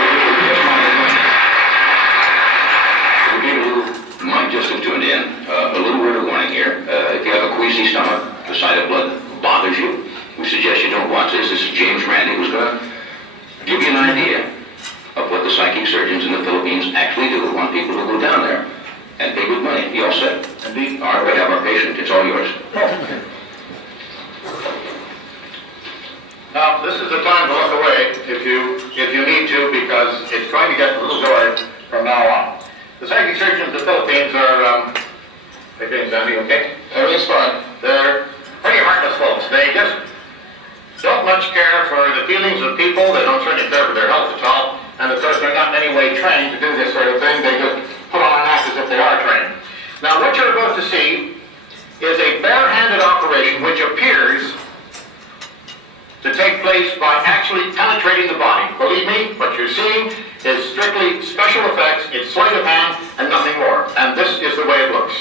for the people who might just have tuned in, a little word of warning here. If you have a queasy stomach, the sight of blood bothers you, we suggest you don't watch this. This is James Randi, who's going to give you an idea of what the psychic surgeons in the Philippines actually do. We want people to go down there and pay good money. You all set? Indeed. All right, we have our patient. It's all yours. Now, this is the time to look away if you need to, because it's going to get a little dark from now on. The psychic surgeons of the Philippines are, they're doing Sandy, okay? Everything's fine. They're pretty heartless folks. They just don't much care for the feelings of people. They don't certainly care for their health at all. And of course, they're not in any way trained to do this sort of thing. They just put on an act as if they are trained. Now, what you're about to see is a bare-handed operation which appears to take place by actually penetrating the body. Believe me, what you're seeing is strictly special effects. It's sleight of hand and nothing more. And this is the way it looks.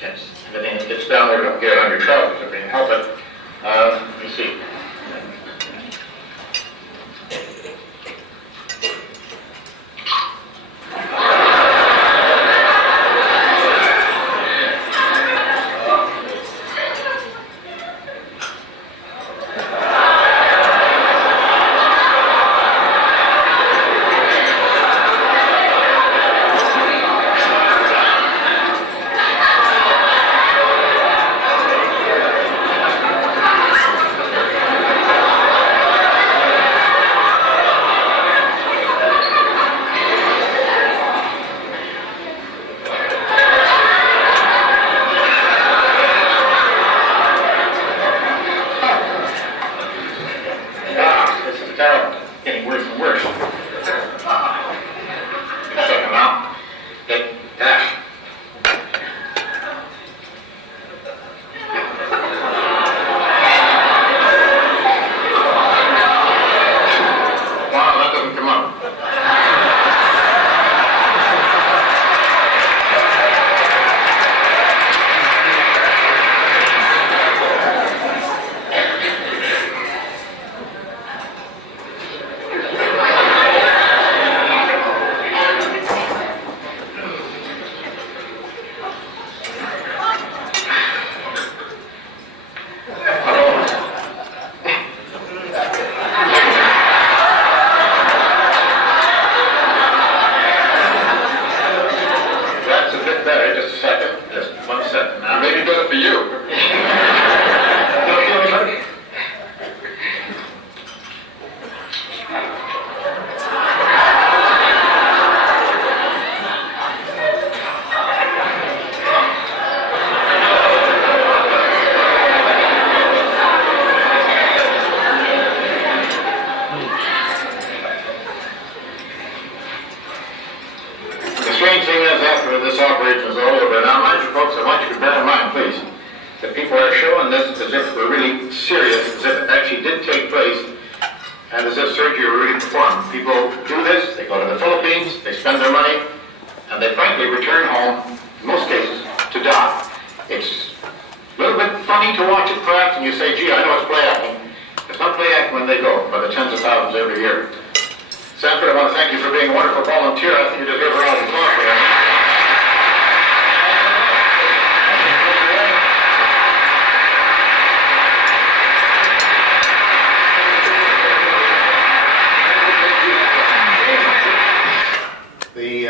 Yes, everything that gets down there, don't get on your trousers if you can help it. Let me see. Getting worse and worse. Second now. Take that. Wow, that doesn't come up. That's a bit better. Just a second. Just 1 second now. Maybe better for you. Don't feel anybody? The strange thing is, after this operation is all over, now, mind you, folks, I want you to bear in mind, please, that people are showing this as if we're really serious, as if it actually did take place, and as if surgery were really performed. People do this, they go to the Philippines, they spend their money, and they frankly return home, in most cases, to die. It's a little bit funny to watch it, perhaps, and you say, gee, I know it's play acting. It's not play acting when they go, by the tens of thousands every year. Sanford, I want to thank you for being a wonderful volunteer. I think you deserve a round of applause for that. The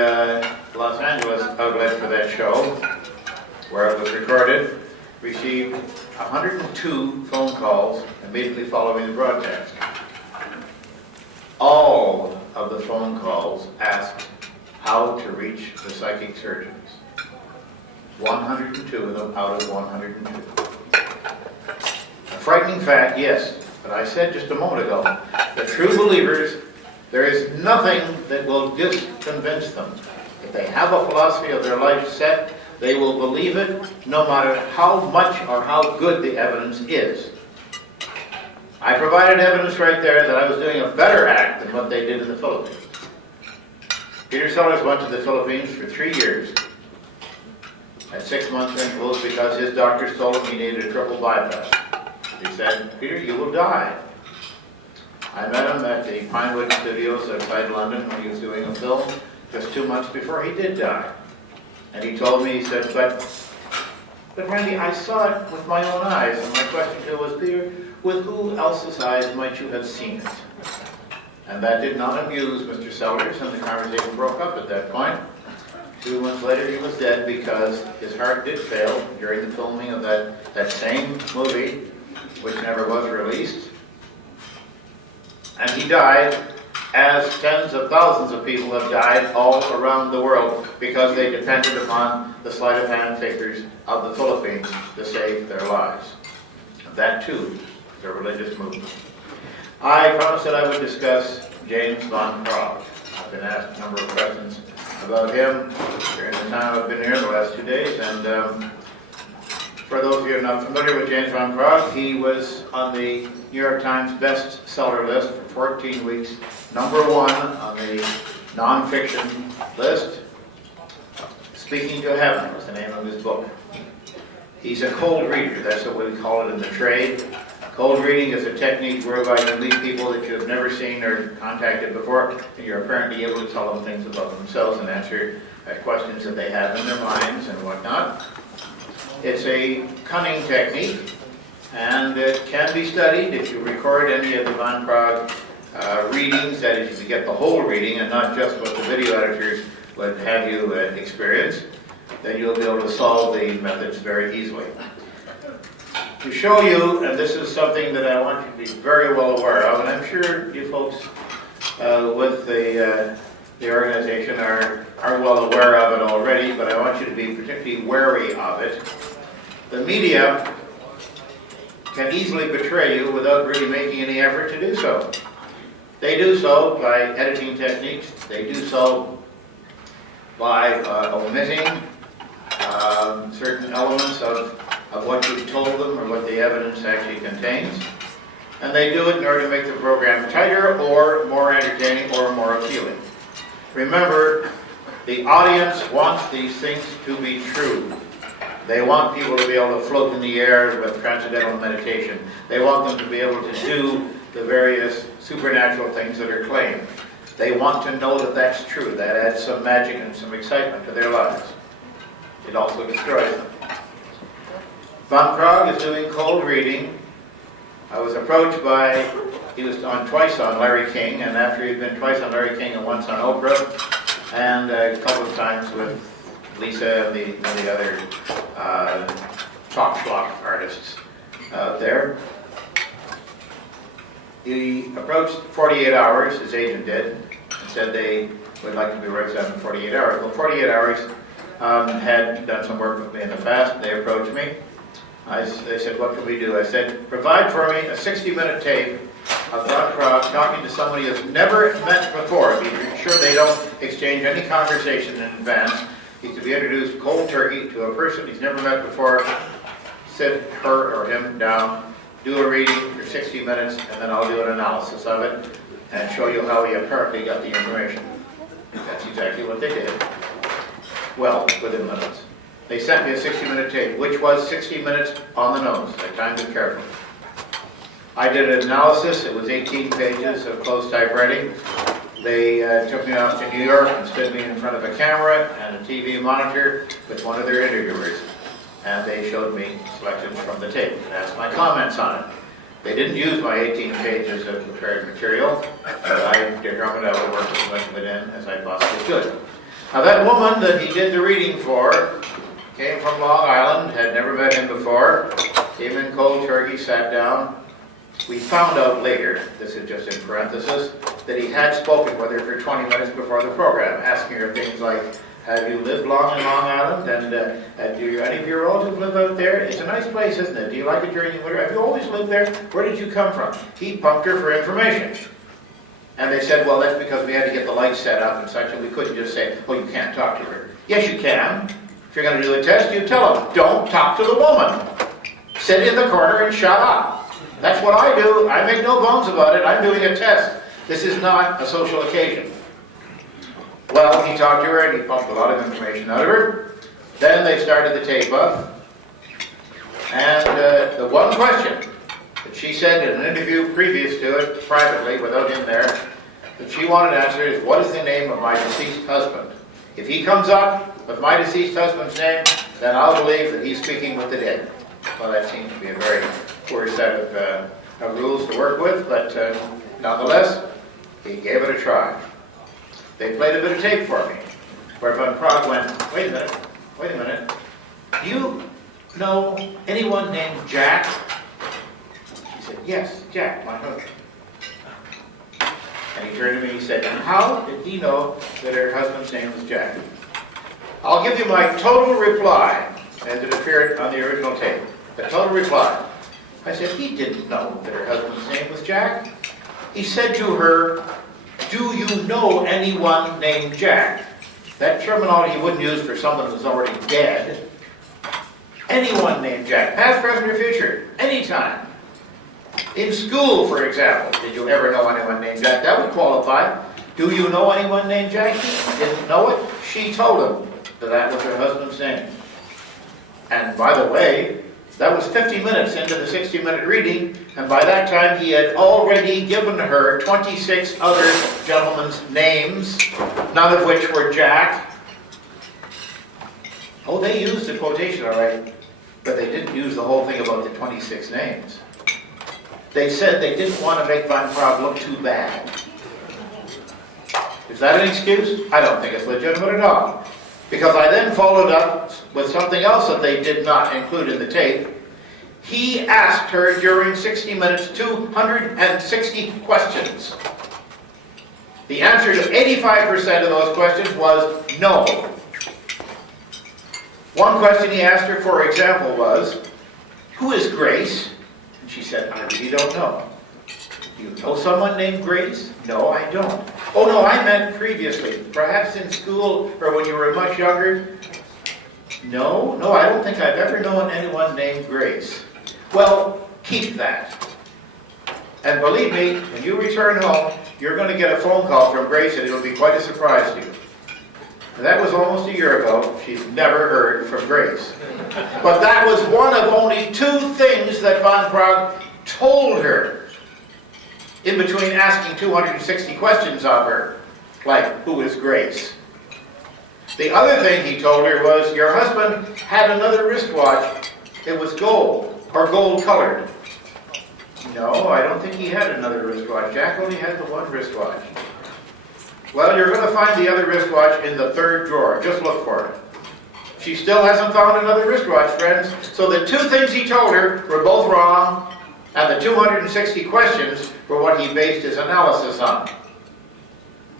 Los Angeles outlet for that show, where it was recorded, received 102 phone calls immediately following the broadcast. All of the phone calls asked how to reach the psychic surgeons. 102 of them out of 102. A frightening fact, yes, but I said just a moment ago that true believers, there is nothing that will disconvince them. If they have a philosophy of their life set, they will believe it no matter how much or how good the evidence is. I provided evidence right there that I was doing a better act than what they did in the Philippines. Peter Sellers went to the Philippines for 3 years at 6 months intervals because his doctors told him he needed a triple bypass. He said, Peter, you will die. I met him at the Pinewood Studios outside London when he was doing a film just 2 months before he did die. And he told me, he said, but Randy, I saw it with my own eyes. And my question to him was, Peter, with who else's eyes might you have seen it? And that did not amuse Mr. Sellers, and the conversation broke up at that point. 2 months later, he was dead because his heart did fail during the filming of that same movie, which never was released. And he died, as tens of thousands of people have died all around the world because they depended upon the sleight of hand figures of the Philippines to save their lives. That too is a religious movement. I promised that I would discuss James Van Praagh. I've been asked a number of questions about him during the time I've been here the last 2 days, and for those of you who are not familiar with James Van Praagh, he was on the New York Times bestseller list for 14 weeks, number 1 on the nonfiction list. Speaking to Heaven was the name of his book. He's a cold reader, that's what we call it in the trade. Cold reading is a technique whereby you meet people that you have never seen or contacted before, and you're apparently able to tell them things about themselves and answer questions that they have in their minds and whatnot. It's a cunning technique, and it can be studied if you record any of the Van Prague readings, that is, if you get the whole reading and not just what the video editors would have you experience, then you'll be able to solve the methods very easily. To show you, and this is something that I want you to be very well aware of, and I'm sure you folks with the organization are well aware of it already, but I want you to be particularly wary of it. The media can easily betray you without really making any effort to do so. They do so by editing techniques. They do so by omitting certain elements of what you've told them or what the evidence actually contains. And they do it in order to make the program tighter or more entertaining or more appealing. Remember, the audience wants these things to be true. They want people to be able to float in the air with transcendental meditation. They want them to be able to do the various supernatural things that are claimed. They want to know that that's true. That adds some magic and some excitement to their lives. It also destroys them. Van Prague is doing cold reading. I was approached by, he was on twice on Larry King, and after he'd been twice on Larry King and once on Oprah, and a couple of times with Lisa and the other talk schlock artists out there. He approached 48 Hours, his agent did, and said they would like to be represented in 48 Hours. Well, 48 Hours had done some work with me in the past. They approached me. They said, what can we do? I said, provide for me a 60-minute tape of Van Prague talking to somebody who's never met before. Be sure they don't exchange any conversation in advance. He's to be introduced cold turkey to a person he's never met before, sit her or him down, do a reading for 60 minutes, and then I'll do an analysis of it and show you how he apparently got the information. That's exactly what they did. Well, within limits. They sent me a 60-minute tape, which was 60 minutes on the nose. I timed it carefully. I did an analysis. It was 18 pages of close typewriting. They took me out to New York and stood me in front of a camera and a TV monitor with one of their interviewers. And they showed me selections from the tape and asked my comments on it. They didn't use my 18 pages of prepared material, but I determined I would work as much of it in as I possibly could. Now that woman that he did the reading for came from Long Island, had never met him before, came in cold turkey, sat down. We found out later, this is just in parenthesis, that he had spoken with her for 20 minutes before the program, asking her things like, have you lived long in Long Island? And do any of your relatives live out there? It's a nice place, isn't it? Do you like it during the winter? Have you always lived there? Where did you come from? He pumped her for information. And they said, well, that's because we had to get the lights set up and such, and we couldn't just say, oh, you can't talk to her. Yes, you can. If you're going to do a test, you tell them, don't talk to the woman. Sit in the corner and shut up. That's what I do. I make no bones about it. I'm doing a test. This is not a social occasion. Well, he talked to her and he pumped a lot of information out of her. Then they started the tape up. And the one question that she said in an interview previous to it, privately, without him there, that she wanted to answer is, what is the name of my deceased husband? If he comes up with my deceased husband's name, then I'll believe that he's speaking with the dead. Well, that seems to be a very poor set of rules to work with, but nonetheless, he gave it a try. They played a bit of tape for me, where Van Prague went, wait a minute, do you know anyone named Jack? He said, yes, Jack, my husband. And he turned to me and he said, and how did he know that her husband's name was Jack? I'll give you my total reply, as it appeared on the original tape. The total reply. I said, he didn't know that her husband's name was Jack. He said to her, do you know anyone named Jack? That terminology he wouldn't use for someone who's already dead. Anyone named Jack, past, present, or future, anytime. In school, for example, did you ever know anyone named Jack? That would qualify. Do you know anyone named Jack? He didn't know it. She told him that that was her husband's name. And by the way, that was 50 minutes into the 60-minute reading, and by that time he had already given her 26 other gentlemen's names, none of which were Jack. Oh, they used the quotation, all right, but they didn't use the whole thing about the 26 names. They said they didn't want to make Van Praag look too bad. Is that an excuse? I don't think it's legitimate at all. Because I then followed up with something else that they did not include in the tape. He asked her during 60 minutes 260 questions. The answer to 85% of those questions was no. One question he asked her, for example, was, "Who is Grace?" And she said, "I really don't know." "Do you know someone named Grace?" "No, I don't." "Oh no, I meant previously, perhaps in school or when you were much younger." No, I don't think I've ever known anyone named Grace." Well, keep that. And believe me, when you return home, you're going to get a phone call from Grace and it'll be quite a surprise to you. And that was almost a year ago. She's never heard from Grace. But that was one of only 2 things that Van Praag told her in between asking 260 questions of her, like, "Who is Grace?" The other thing he told her was, "Your husband had another wristwatch. It was gold, or gold-colored." "No, I don't think he had another wristwatch. Jack only had the one wristwatch." "Well, you're going to find the other wristwatch in the 3rd drawer. Just look for it." She still hasn't found another wristwatch, friends. So the 2 things he told her were both wrong, and the 260 questions were what he based his analysis on.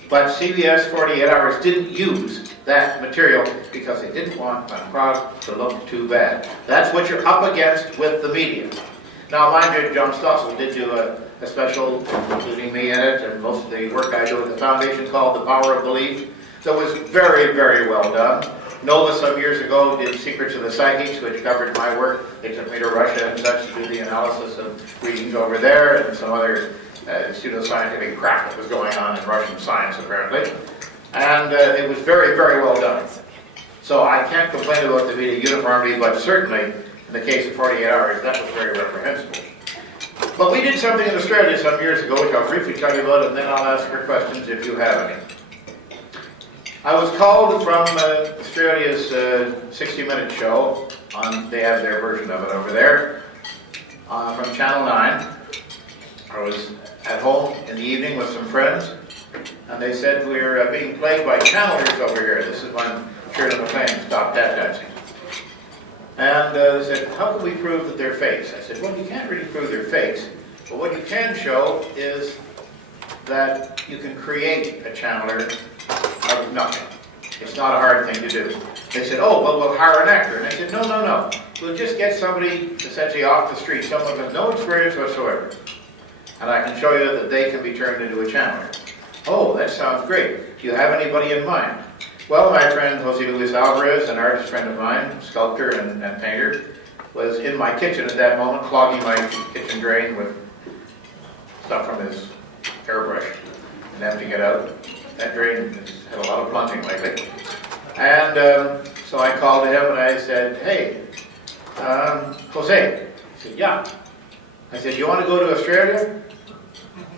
But CBS 48 Hours didn't use that material because they didn't want Van Praag to look too bad. That's what you're up against with the media. Now, mind you, John Stossel did do a special, including me in it, and most of the work I do at the foundation called The Power of Belief. That was very, very well done. Nova, some years ago, did Secrets of the Psychics, which covered my work. They took me to Russia and such to do the analysis of readings over there and some other pseudo-scientific crap that was going on in Russian science, apparently. And it was very, very well done. So I can't complain about the media uniformity, but certainly, in the case of 48 Hours, that was very reprehensible. But we did something in Australia some years ago, which I'll briefly tell you about, and then I'll ask for questions if you have any. I was called from Australia's 60-minute show, they have their version of it over there, from Channel 9. I was at home in the evening with some friends, and they said, "We're being played by channelers over here." This is when Shirley MacLaine stopped tap dancing. And they said, "How can we prove that they're fakes?" I said, "Well, you can't really prove they're fakes, but what you can show is that you can create a channeler out of nothing. It's not a hard thing to do." They said, "Oh, well, we'll hire an actor." And I said, No. We'll just get somebody essentially off the street, someone with no experience whatsoever. And I can show you that they can be turned into a channeler. "Oh, that sounds great. Do you have anybody in mind?" Well, my friend Jose Luis Alvarez, an artist friend of mine, sculptor and painter, was in my kitchen at that moment, clogging my kitchen drain with stuff from his airbrush and emptying it out. That drain has had a lot of plunging lately. And so I called him and I said, "Hey, Jose." He said, "Yeah." I said, "You want to go to Australia?"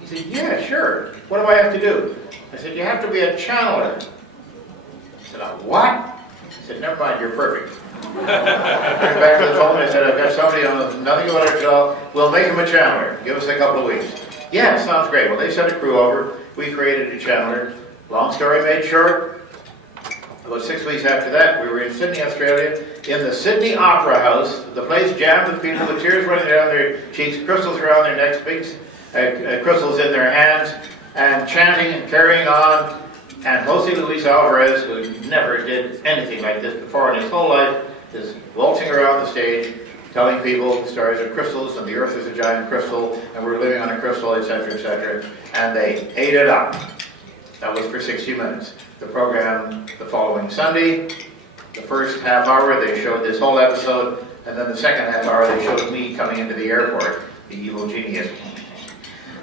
He said, "Yeah, sure. What do I have to do?" I said, "You have to be a channeler." I said, "What?" He said, "Never mind, you're perfect." I went back to the phone and I said, "I've got somebody on nothing about our job. We'll make him a channeler. Give us a couple of weeks." "Yeah, sounds great." Well, they sent a crew over. We created a channeler. Long story made short, about 6 weeks after that, we were in Sydney, Australia, in the Sydney Opera House. The place jammed with people with tears running down their cheeks, crystals around their necks, big crystals in their hands, and chanting and carrying on. And Jose Luis Alvarez, who never did anything like this before in his whole life, is waltzing around the stage, telling people the stories of crystals, and the earth is a giant crystal, and we're living on a crystal, etc., etc. And they ate it up. That was for 60 minutes. The program the following Sunday, the first half hour they showed this whole episode, and then the second half hour they showed me coming into the airport, the evil genius.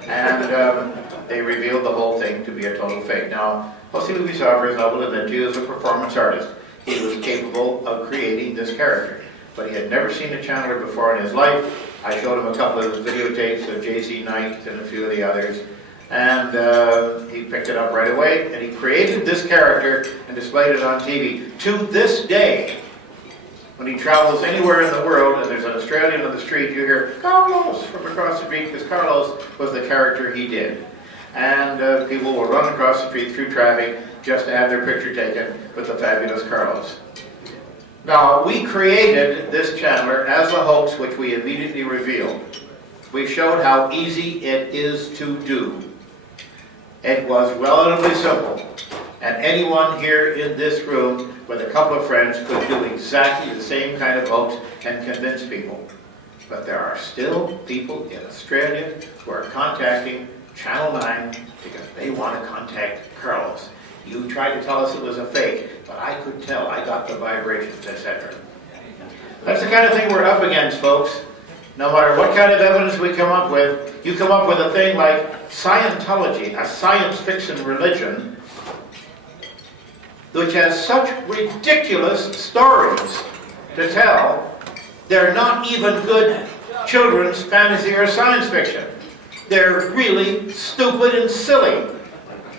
And they revealed the whole thing to be a total fake. Now, Jose Luis Alvarez, I will admit to you, is a performance artist. He was capable of creating this character. but he had never seen a channeler before in his life. I showed him a couple of videotapes of J.C. Knight and a few of the others, and he picked it up right away, and he created this character and displayed it on TV. To this day, when he travels anywhere in the world and there's an Australian on the street, you hear Carlos from across the street, because Carlos was the character he did. And people will run across the street through traffic just to have their picture taken with the fabulous Carlos. Now, we created this channeler as a hoax, which we immediately revealed. We showed how easy it is to do. It was relatively simple. And anyone here in this room with a couple of friends could do exactly the same kind of hoax and convince people. But there are still people in Australia who are contacting Channel 9 because they want to contact Carlos. You tried to tell us it was a fake, but I could tell. I got the vibrations, etc. That's the kind of thing we're up against, folks. No matter what kind of evidence we come up with, you come up with a thing like Scientology, a science fiction religion, which has such ridiculous stories to tell, they're not even good children's fantasy or science fiction. They're really stupid and silly.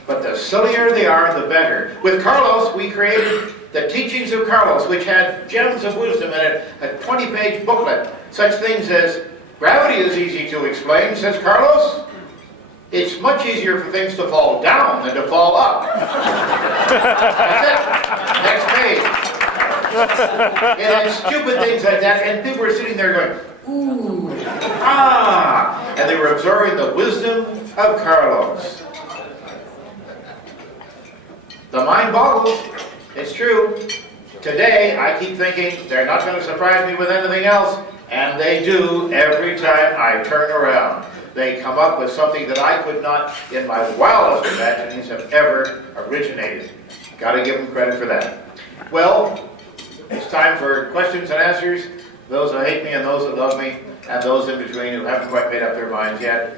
But the sillier they are, the better. With Carlos, we created the Teachings of Carlos, which had gems of wisdom in it, a 20-page booklet. Such things as, gravity is easy to explain, says Carlos. It's much easier for things to fall down than to fall up. That's it. Next page. It had stupid things like that, and people were sitting there going, ooh, ah, and they were absorbing the wisdom of Carlos. The mind boggles. It's true. Today, I keep thinking they're not going to surprise me with anything else, and they do every time I turn around. They come up with something that I could not, in my wildest imaginings, have ever originated. Got to give them credit for that. Well, it's time for questions and answers. Those who hate me and those who love me, and those in between who haven't quite made up their minds yet.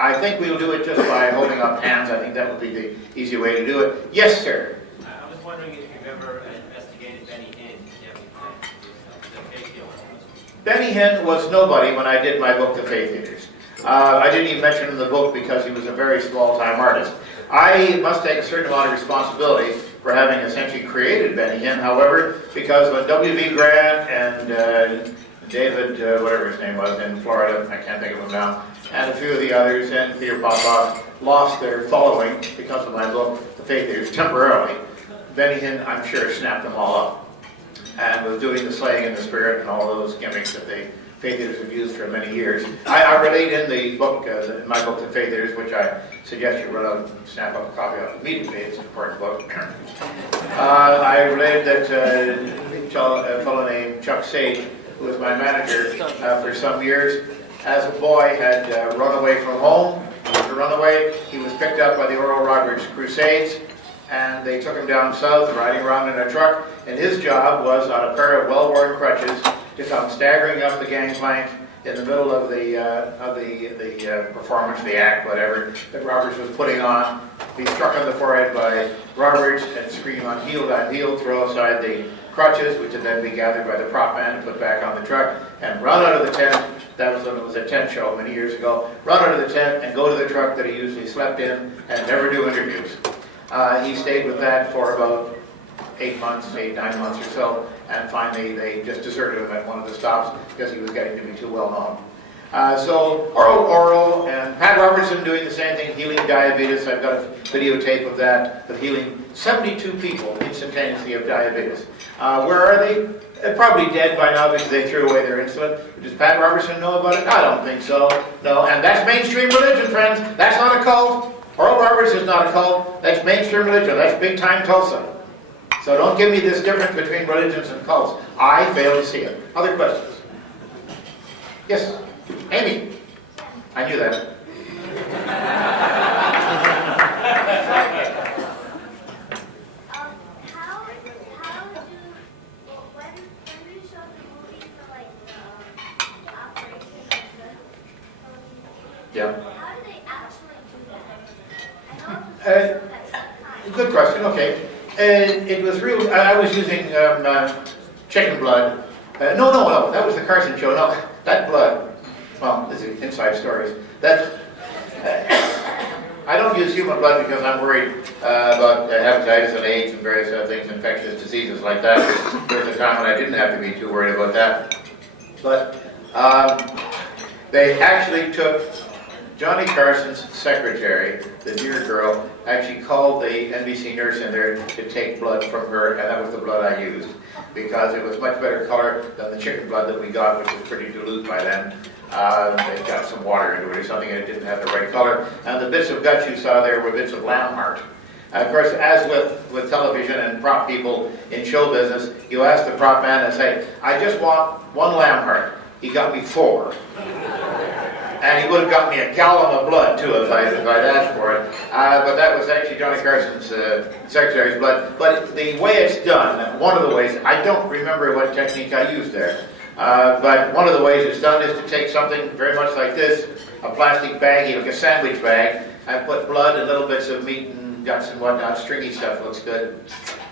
I think we'll do it just by holding up hands. I think that would be the easy way to do it. Yes, sir. I was wondering if you've ever investigated Benny Hinn. The fake deal. Benny Hinn was nobody when I did my book, The Faith Eaters. I didn't even mention him in the book because he was a very small-time artist. I must take a certain amount of responsibility for having essentially created Benny Hinn, however, because when W.V. Grant and David, whatever his name was, in Florida, I can't think of him now, and a few of the others, and Peter Popoff, lost their following because of my book, The Faith Eaters, temporarily. Benny Hinn, I'm sure, snapped them all up and was doing the slaying in the spirit and all those gimmicks that the Faith Eaters have used for many years. I relate in the book, in my book, The Faith Eaters, which I suggest you run out and snap up a copy of immediately. It's an important book. I related that a fellow named Chuck Sage, who was my manager for some years, as a boy had run away from home. He was a runaway. He was picked up by the Oral Roberts Crusades, and they took him down south, riding around in a truck, and his job was on a pair of well-worn crutches to come staggering up the gangplank in the middle of the performance, the act, whatever, that Roberts was putting on, be struck on the forehead by Roberts and scream on heel, throw aside the crutches, which would then be gathered by the prop man and put back on the truck, and run out of the tent. That was when it was a tent show many years ago. Run out of the tent and go to the truck that he usually slept in and never do interviews. He stayed with that for about 9 months or so, and finally they just deserted him at one of the stops because he was getting to be too well known. So Oral and Pat Robertson doing the same thing, healing diabetes. I've got a videotape of that, of healing 72 people instantaneously of diabetes. Where are they? They're probably dead by now because they threw away their insulin. Does Pat Robertson know about it? I don't think so. No, and that's mainstream religion, friends. That's not a cult. Oral Roberts is not a cult. That's mainstream religion. That's big-time Tulsa. So don't give me this difference between religions and cults. I fail to see it. Other questions? Yes, Amy. I knew that. Yeah. How do they actually do that? Good question. Okay. It was real. I was using chicken blood. No, that was the Carson show. No, that blood, well, this is inside stories. That I don't use human blood because I'm worried about hepatitis and AIDS and various other things, infectious diseases like that. There was a time when I didn't have to be too worried about that. But they actually took Johnny Carson's secretary, the dear girl, actually called the NBC nurse in there to take blood from her, and that was the blood I used, because it was much better color than the chicken blood that we got, which was pretty dilute by then. They got some water into it or something, and it didn't have the right color. And the bits of guts you saw there were bits of lamb heart. Of course, as with television and prop people in show business, you ask the prop man and say, I just want one lamb heart. He got me 4. And he would have got me a gallon of blood, too, if I'd asked for it. But that was actually Johnny Carson's secretary's blood. But the way it's done, one of the ways, I don't remember what technique I used there, but one of the ways it's done is to take something very much like this, a plastic baggie, like a sandwich bag. I put blood and little bits of meat and guts and whatnot, stringy stuff looks good,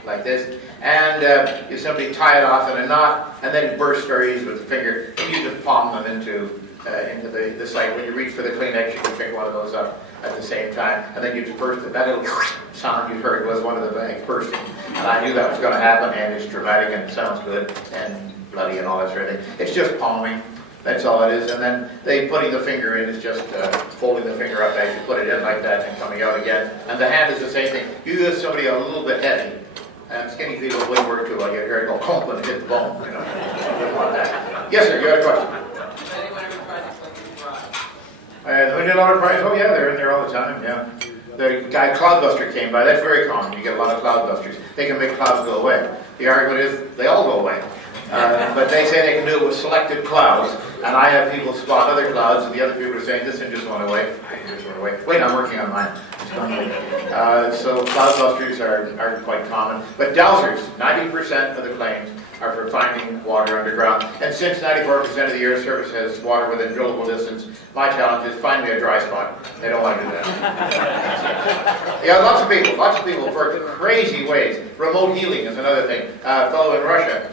like this. And you simply tie it off in a knot, and then it bursts very easily with the finger, and you just palm them into the site. When you reach for the Kleenex, you can pick one of those up at the same time, and then you just burst it. That little sound you heard was one of the bags bursting, and I knew that was going to happen, and it's dramatic, and it sounds good, and bloody, and all that sort of thing. It's just palming. That's all it is. And then putting the finger in is just folding the finger up as you put it in like that and coming out again. And the hand is the same thing. You use somebody a little bit heavy, and skinny people wouldn't work too well. You hear it go clump and hit the bone. You know, something like that. Yes, sir. You had a question. Has anyone ever tried to collect the prize? The $1 prize? Oh, yeah, they're in there all the time, yeah. The guy Cloudbuster came by. That's very common. You get a lot of Cloudbusters. They can make clouds go away. The argument is they all go away. But they say they can do it with selected clouds, and I have people spot other clouds, and the other people are saying, this one just went away. I just went away. Wait, I'm working on mine. So cloudbusters are quite common. But dowsers, 90% of the claims are for finding water underground. And since 94% of the Air Service has water within drillable distance, my challenge is find me a dry spot. They don't want to do that. Yeah, lots of people work in crazy ways. Remote healing is another thing. A fellow in Russia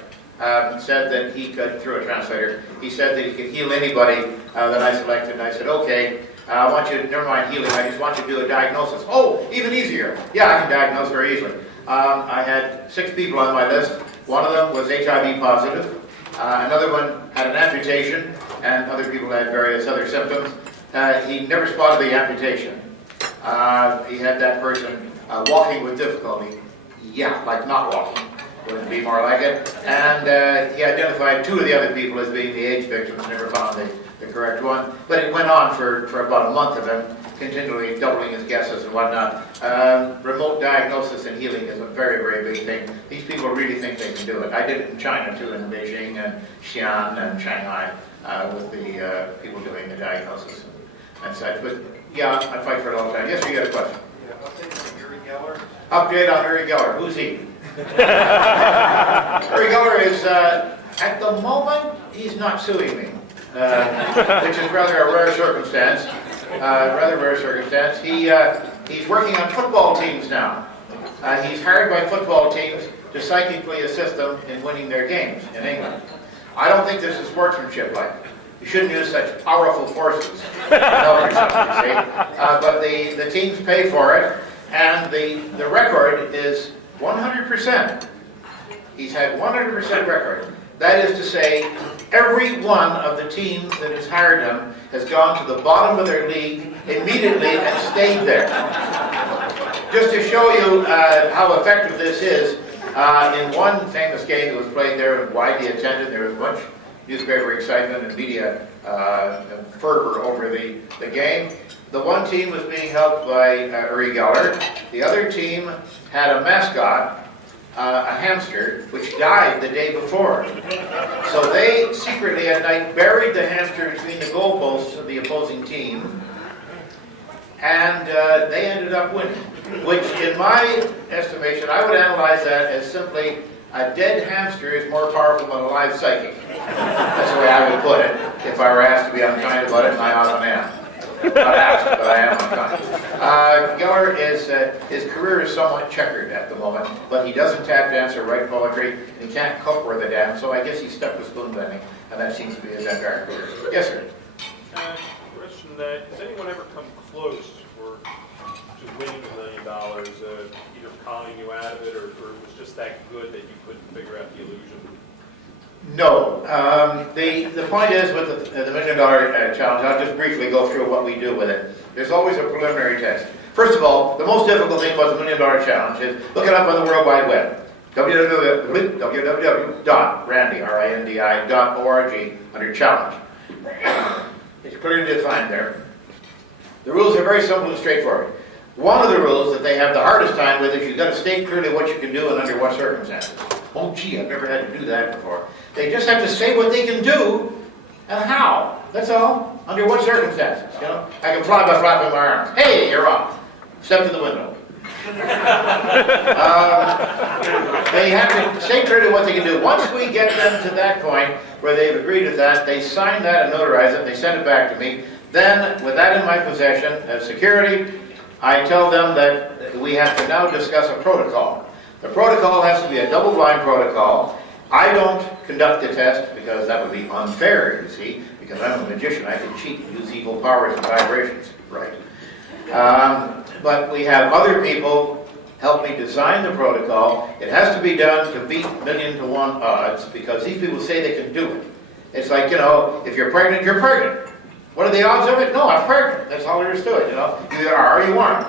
said that he could, through a translator, he said that he could heal anybody that I selected. And I said, okay, I want you to, never mind healing, I just want you to do a diagnosis. Oh, even easier. Yeah, I can diagnose very easily. I had 6 people on my list. One of them was HIV positive. Another one had an amputation, and other people had various other symptoms. He never spotted the amputation. He had that person walking with difficulty. Yeah, like not walking. Wouldn't be more like it. And he identified 2 of the other people as being the AIDS victims, never found the correct one. But it went on for about a month of him, continually doubling his guesses and whatnot. Remote diagnosis and healing is a very, very big thing. These people really think they can do it. I did it in China too, in Beijing and Xi'an and Shanghai, with the people doing the diagnosis and such. But yeah, I fight for it all the time. Yes, sir, you had a question? Yeah, update on Uri Geller. Update on Uri Geller. Who's he? Uri Geller is, at the moment, he's not suing me, which is rather a rare circumstance. He's working on football teams now. He's hired by football teams to psychically assist them in winning their games in England. I don't think this is sportsmanship like. You shouldn't use such powerful forces. But the teams pay for it, and the record is 100%. He's had 100% record. That is to say, every one of the teams that has hired him has gone to the bottom of their league immediately and stayed there. Just to show you how effective this is, in one famous game that was played there and widely attended, there was much newspaper excitement and media fervor over the game. The one team was being helped by Uri Geller. The other team had a mascot, a hamster, which died the day before. So they secretly at night buried the hamster between the goalposts of the opposing team, and they ended up winning, which in my estimation, I would analyze that as simply a dead hamster is more powerful than a live psychic. That's the way I would put it if I were asked to be unkind about it, and I often am. Not asked, but I am on time. Geller is, his career is somewhat checkered at the moment, but he doesn't tap dance or write poetry, and he can't cook worth a damn, so I guess he's stuck with spoon bending, and that seems to be his entire career. Yes, sir. Question, has anyone ever come close to winning $1 million, either calling you out of it, or it was just that good that you couldn't figure out the illusion? No. The point is with the $1 million challenge, I'll just briefly go through what we do with it. There's always a preliminary test. First of all, the most difficult thing about the $1 million challenge is look it up on the World Wide Web. www.randi.org under challenge. It's clearly defined there. The rules are very simple and straightforward. One of the rules that they have the hardest time with is you've got to state clearly what you can do and under what circumstances. Oh, gee, I've never had to do that before. They just have to say what they can do and how. That's all. Under what circumstances, you know? I can fly by flapping my arms. Hey, you're off. Step to the window. They have to say clearly what they can do. Once we get them to that point where they've agreed with that, they sign that and notarize it, and they send it back to me. Then, with that in my possession as security, I tell them that we have to now discuss a protocol. The protocol has to be a double-blind protocol. I don't conduct the test because that would be unfair, you see, because I'm a magician. I can cheat and use evil powers and vibrations, right? But we have other people help me design the protocol. It has to be done to beat 1,000,000 to 1 odds because these people say they can do it. It's like, you know, if you're pregnant, you're pregnant. What are the odds of it? No, I'm pregnant. That's all there is to it, you know. You either are or you aren't.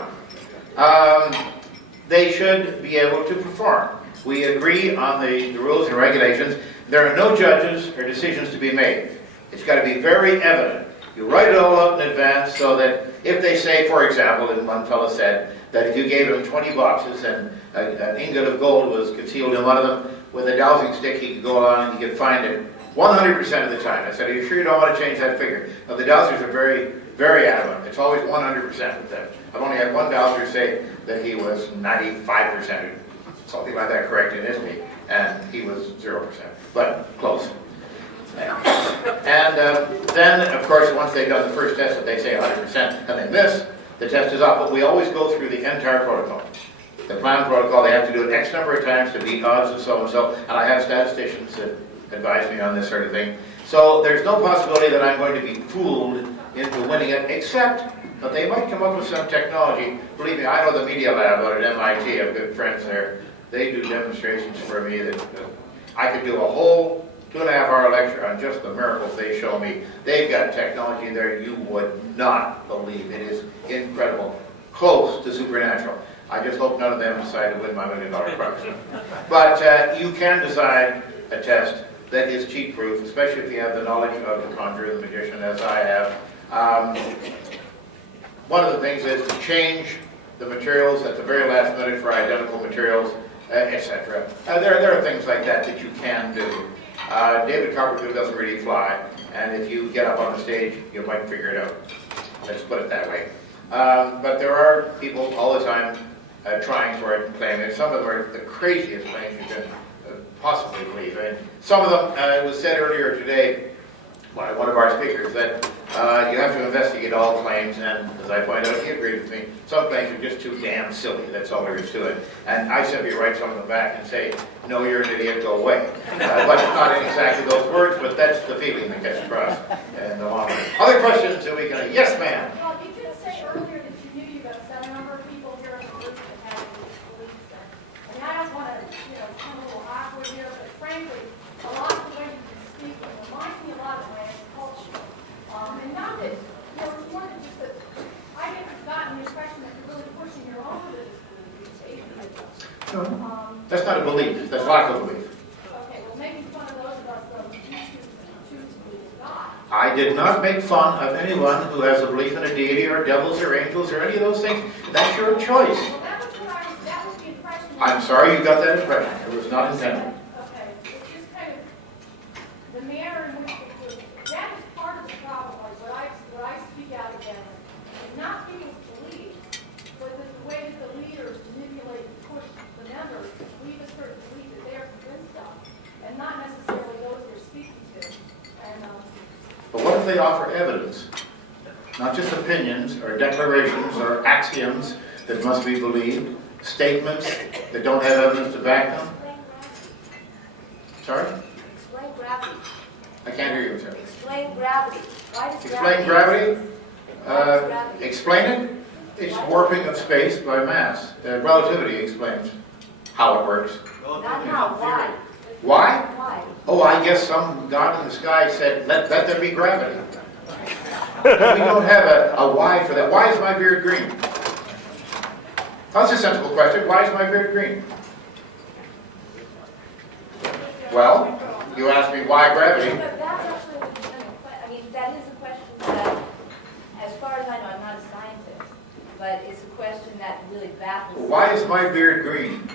They should be able to perform. We agree on the rules and regulations. There are no judges or decisions to be made. It's got to be very evident. You write it all up in advance so that if they say, for example, and one fellow said that if you gave him 20 boxes and an ingot of gold was concealed in one of them, with a dowsing stick he could go along and he could find it 100% of the time. I said, are you sure you don't want to change that figure? Now, the dowsers are very, very adamant. It's always 100% with them. I've only had one dowser say that he was 95%, something like that corrected his me, and he was 0%, but close. And then, of course, once they've done the first test, if they say 100% and they miss, the test is off. But we always go through the entire protocol. The plan protocol, they have to do it X number of times to beat odds and so and so. And I have statisticians that advise me on this sort of thing. So there's no possibility that I'm going to be fooled into winning it, except that they might come up with some technology. Believe me, I know the Media Lab out at MIT. I have good friends there. They do demonstrations for me that I could do a whole 2.5-hour lecture on just the miracles they show me. They've got technology there you would not believe. It is incredible. Close to supernatural. I just hope none of them decide to win my $1 million prize. But you can design a test that is cheat-proof, especially if you have the knowledge of the conjurer, the magician, as I have. One of the things is to change the materials at the very last minute for identical materials, etc. There are things like that that you can do. David Copperfield doesn't really fly, and if you get up on the stage, you might figure it out. Let's put it that way. But there are people all the time trying for it and claiming it. Some of them are the craziest claims you can possibly believe. And some of them, it was said earlier today by one of our speakers that you have to investigate all claims, and as I pointed out, he agreed with me. Some claims are just too damn silly. That's all there is to it. And I simply write some of them back and say, no, you're an idiot, go away. But not in exactly those words, but that's the feeling that gets across in the long run. Other questions that we can... Yes, ma'am. Well, you did say earlier that you knew you got a set number of people here in the group that had beliefs. I mean, I don't want to, come a little awkward here, but frankly, a lot of the way you can speak reminds me a lot of my own culture. And not that, it's more than just that I haven't gotten the impression that you're really pushing your own religious beliefs. That's not a belief. That's lack of belief. Okay, well, maybe one of those of us who choose to believe in God. I did not make fun of anyone who has a belief in a deity or devils or angels or any of those things. That's your choice. Well, that was the impression. I'm sorry you got that impression. It was not intended. Okay, it's just kind of the manner in which that is part of the problem. Like what I speak out against is not people's belief, but the way that the leaders manipulate and push the members to believe a certain belief that they're convinced of, and not necessarily those they're speaking to. And But what if they offer evidence not just opinions or declarations or axioms that must be believed, statements that don't have evidence to back them. Sorry? Explain gravity. I can't hear you, sir. Explain gravity. Why does Explain gravity? Explain it? It's warping of space by mass. Relativity explains how it works. Not how. Why? Why? Why? Oh, I guess some God in the sky said, let there be gravity. We don't have a why for that. Why is my beard green? That's a sensible question. Why is my beard green? Well, you asked me why gravity. But that's actually a legitimate question. I mean, that is a question that, as far as I know, I'm not a scientist, but it's a question that really baffles me. Why is my beard green?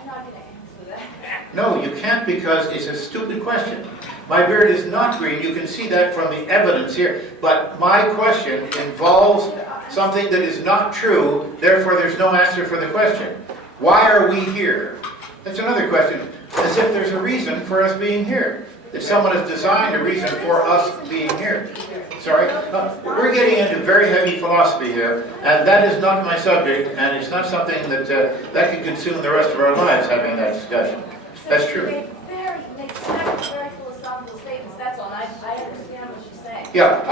I'm not going to answer that. No, you can't because it's a stupid question. My beard is not green. You can see that from the evidence here. But my question involves something that is not true, therefore there's no answer for the question. Why are we here? That's another question. As if there's a reason for us being here. That someone has designed a reason for us being here. Sorry? We're getting into very heavy philosophy here, and that is not my subject, and it's not something that could consume the rest of our lives having that discussion. That's true. They smack very philosophical statements, that's all. I understand what you're saying. Yeah,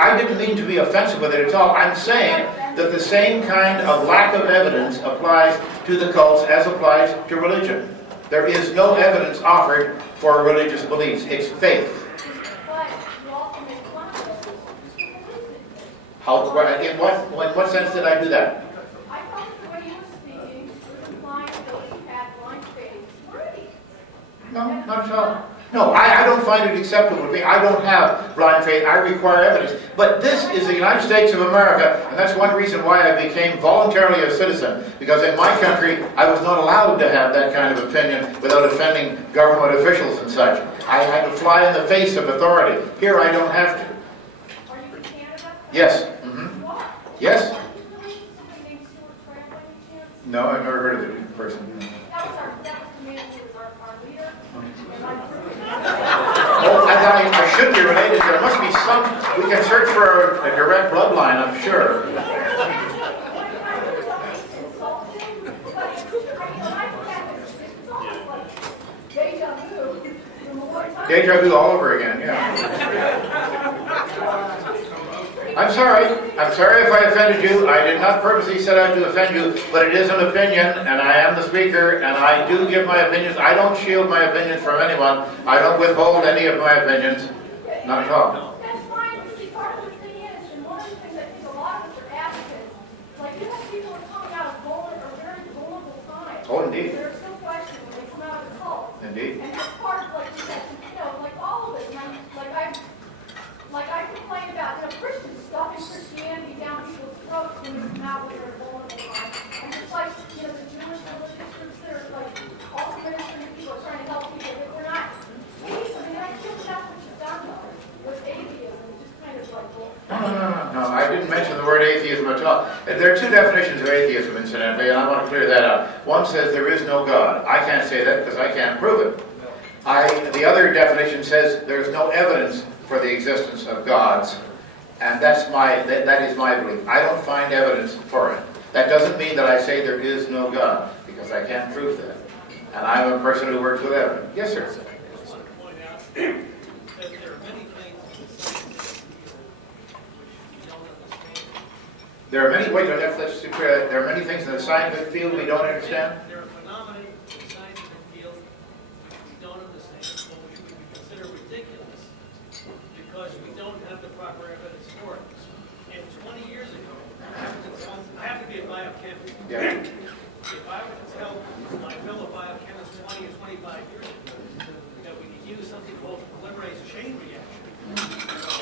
I didn't mean to be offensive with it at all. I'm saying that the same kind of lack of evidence applies to the cults as applies to religion. There is no evidence offered for religious beliefs. It's faith. But you also make fun of those In what sense did I do that? I thought the way you were speaking was implying that those who had blind faith were idiots. No, not at all. No, I don't find it acceptable to me. I don't have blind faith. I require evidence. But this is the United States of America, and that's one reason why I became voluntarily a citizen. Because in my country, I was not allowed to have that kind of opinion without offending government officials and such. I had to fly in the face of authority. Here, I don't have to. Are you in Canada? Yes. Mm-hmm. What? Yes? Are you related to somebody named Stuart Tramp by any chance? No, I've never heard of the person. That was the man who was our leader. And Oh, I should be related. There must be some. We can search for a direct bloodline, I'm sure. Deja vu all over again, yeah. I'm sorry. I'm sorry if I offended you. I did not purposely set out to offend you, but it is an opinion, and I am the speaker, and I do give my opinions. I don't shield my opinions from anyone. I don't withhold any of my opinions. Not at all. That's fine. You see, part of the thing is, and one of the things I think a lot of us are advocates, like you have people who are coming out of very vulnerable times. Oh, indeed. They're still questioning when they come out of the cult. Indeed. And that's part of, like you said, like all of it. And I complain about, Christians stuffing Christianity down people's throats when they come out with their vulnerable times. And just like, the Jewish religious groups that are like also ministering to people, trying to help people, but we're not. I think that's what you've done though, with atheism, just kind of like, No, I didn't mention the word atheism at all. There are two definitions of atheism, incidentally, and I want to clear that out. One says there is no God. I can't say that because I can't prove it. The other definition says there's no evidence for the existence of gods, and that is my belief. I don't find evidence for it. That doesn't mean that I say there is no God, because I can't prove that. And I'm a person who works with evidence. Yes, sir. I just want to point out that there are many things in science which we don't understand. There are many. Wait, let's be clear. There are many things in the scientific field we don't understand. There are phenomena in the scientific field which we don't understand, or which we would consider ridiculous, because we don't have the proper evidence for it. And 20 years ago, I have to be a biochemist. Yeah. If I were to tell my fellow biochemists 20 or 25 years ago that we could use something called polymerase chain reaction to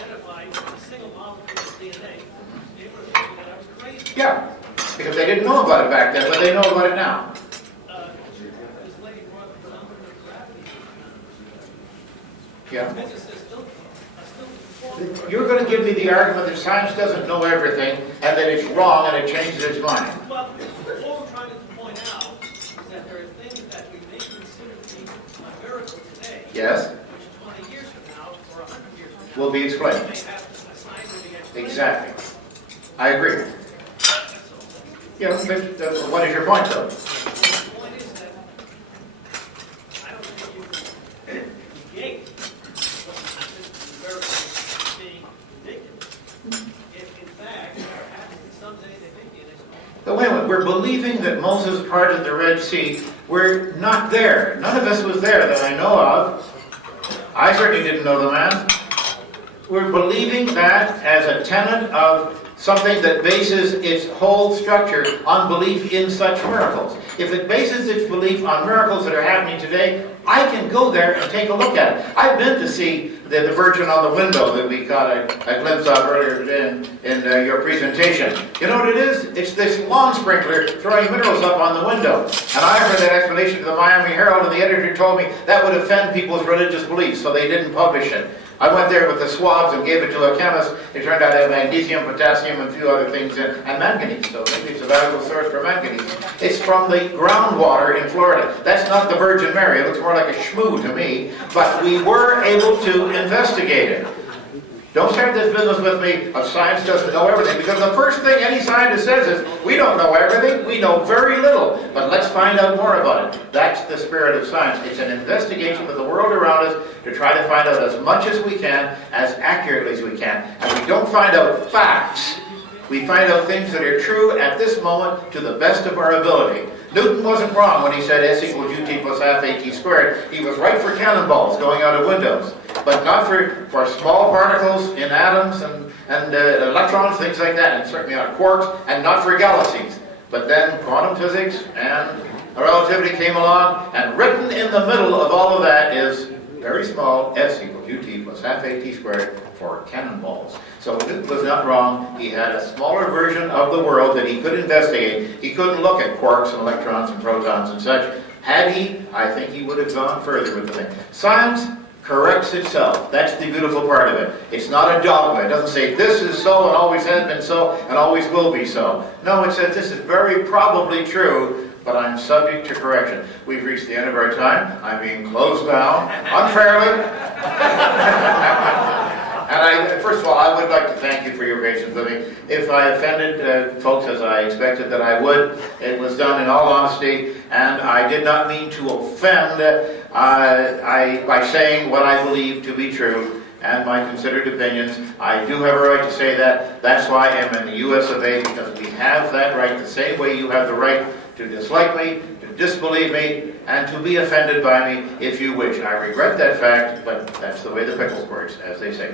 identify a single molecule of DNA, they would have told me that I was crazy. Yeah, because they didn't know about it back then, but they know about it now. This lady brought the phenomenon of gravity. Yeah. Physicists still You're going to give me the argument that science doesn't know everything and that it's wrong and it changes its mind. Well, all I'm trying to point out is that there are things that we may consider to be a miracle today, Yes? which 20 years from now or 100 years from now Will be explained. may have a scientific explanation Exactly. I agree. Yeah, but what is your point, though? The point is that I don't think you can negate what is being ridiculous. If in fact there happens to be something they think it is. But wait a minute, we're believing that Moses parted the Red Sea. We're not there. None of us was there that I know of. I certainly didn't know the man. We're believing that as a tenet of something that bases its whole structure on belief in such miracles. If it bases its belief on miracles that are happening today, I can go there and take a look at it. I've been to see the Virgin on the window that we got a glimpse of earlier today in your presentation. You know what it is? It's this lawn sprinkler throwing minerals up on the window. And I heard that explanation to the Miami Herald, and the editor told me that would offend people's religious beliefs, so they didn't publish it. I went there with the swabs and gave it to a chemist. It turned out to have magnesium, potassium, and a few other things in, and manganese. So maybe it's a valuable source for manganese. It's from the groundwater in Florida. That's not the Virgin Mary. It looks more like a shmoo to me. But we were able to investigate it. Don't start this business with me of science doesn't know everything, because the first thing any scientist says is, we don't know everything, we know very little, but let's find out more about it. That's the spirit of science. It's an investigation of the world around us to try to find out as much as we can, as accurately as we can. And we don't find out facts. We find out things that are true at this moment to the best of our ability. Newton wasn't wrong when he said S equals ut plus half at squared. He was right for cannonballs going out of windows, but not for small particles in atoms and electrons, things like that, and certainly not quarks, and not for galaxies. But then quantum physics and relativity came along, and written in the middle of all of that is very small S equals ut plus half at squared for cannonballs. So Newton was not wrong. He had a smaller version of the world that he could investigate. He couldn't look at quarks and electrons and protons and such. Had he, I think he would have gone further with the thing. Science corrects itself. That's the beautiful part of it. It's not a dogma. It doesn't say this is so and always has been so and always will be so. No, it says this is very probably true, but I'm subject to correction. We've reached the end of our time. I'm being closed down unfairly. And first of all, I would like to thank you for your patience with me. If I offended folks as I expected that I would, it was done in all honesty, and I did not mean to offend by saying what I believe to be true and my considered opinions. I do have a right to say that. That's why I'm in the US of A, because we have that right the same way you have the right to dislike me, to disbelieve me, and to be offended by me if you wish. I regret that fact, but that's the way the pickles works, as they say.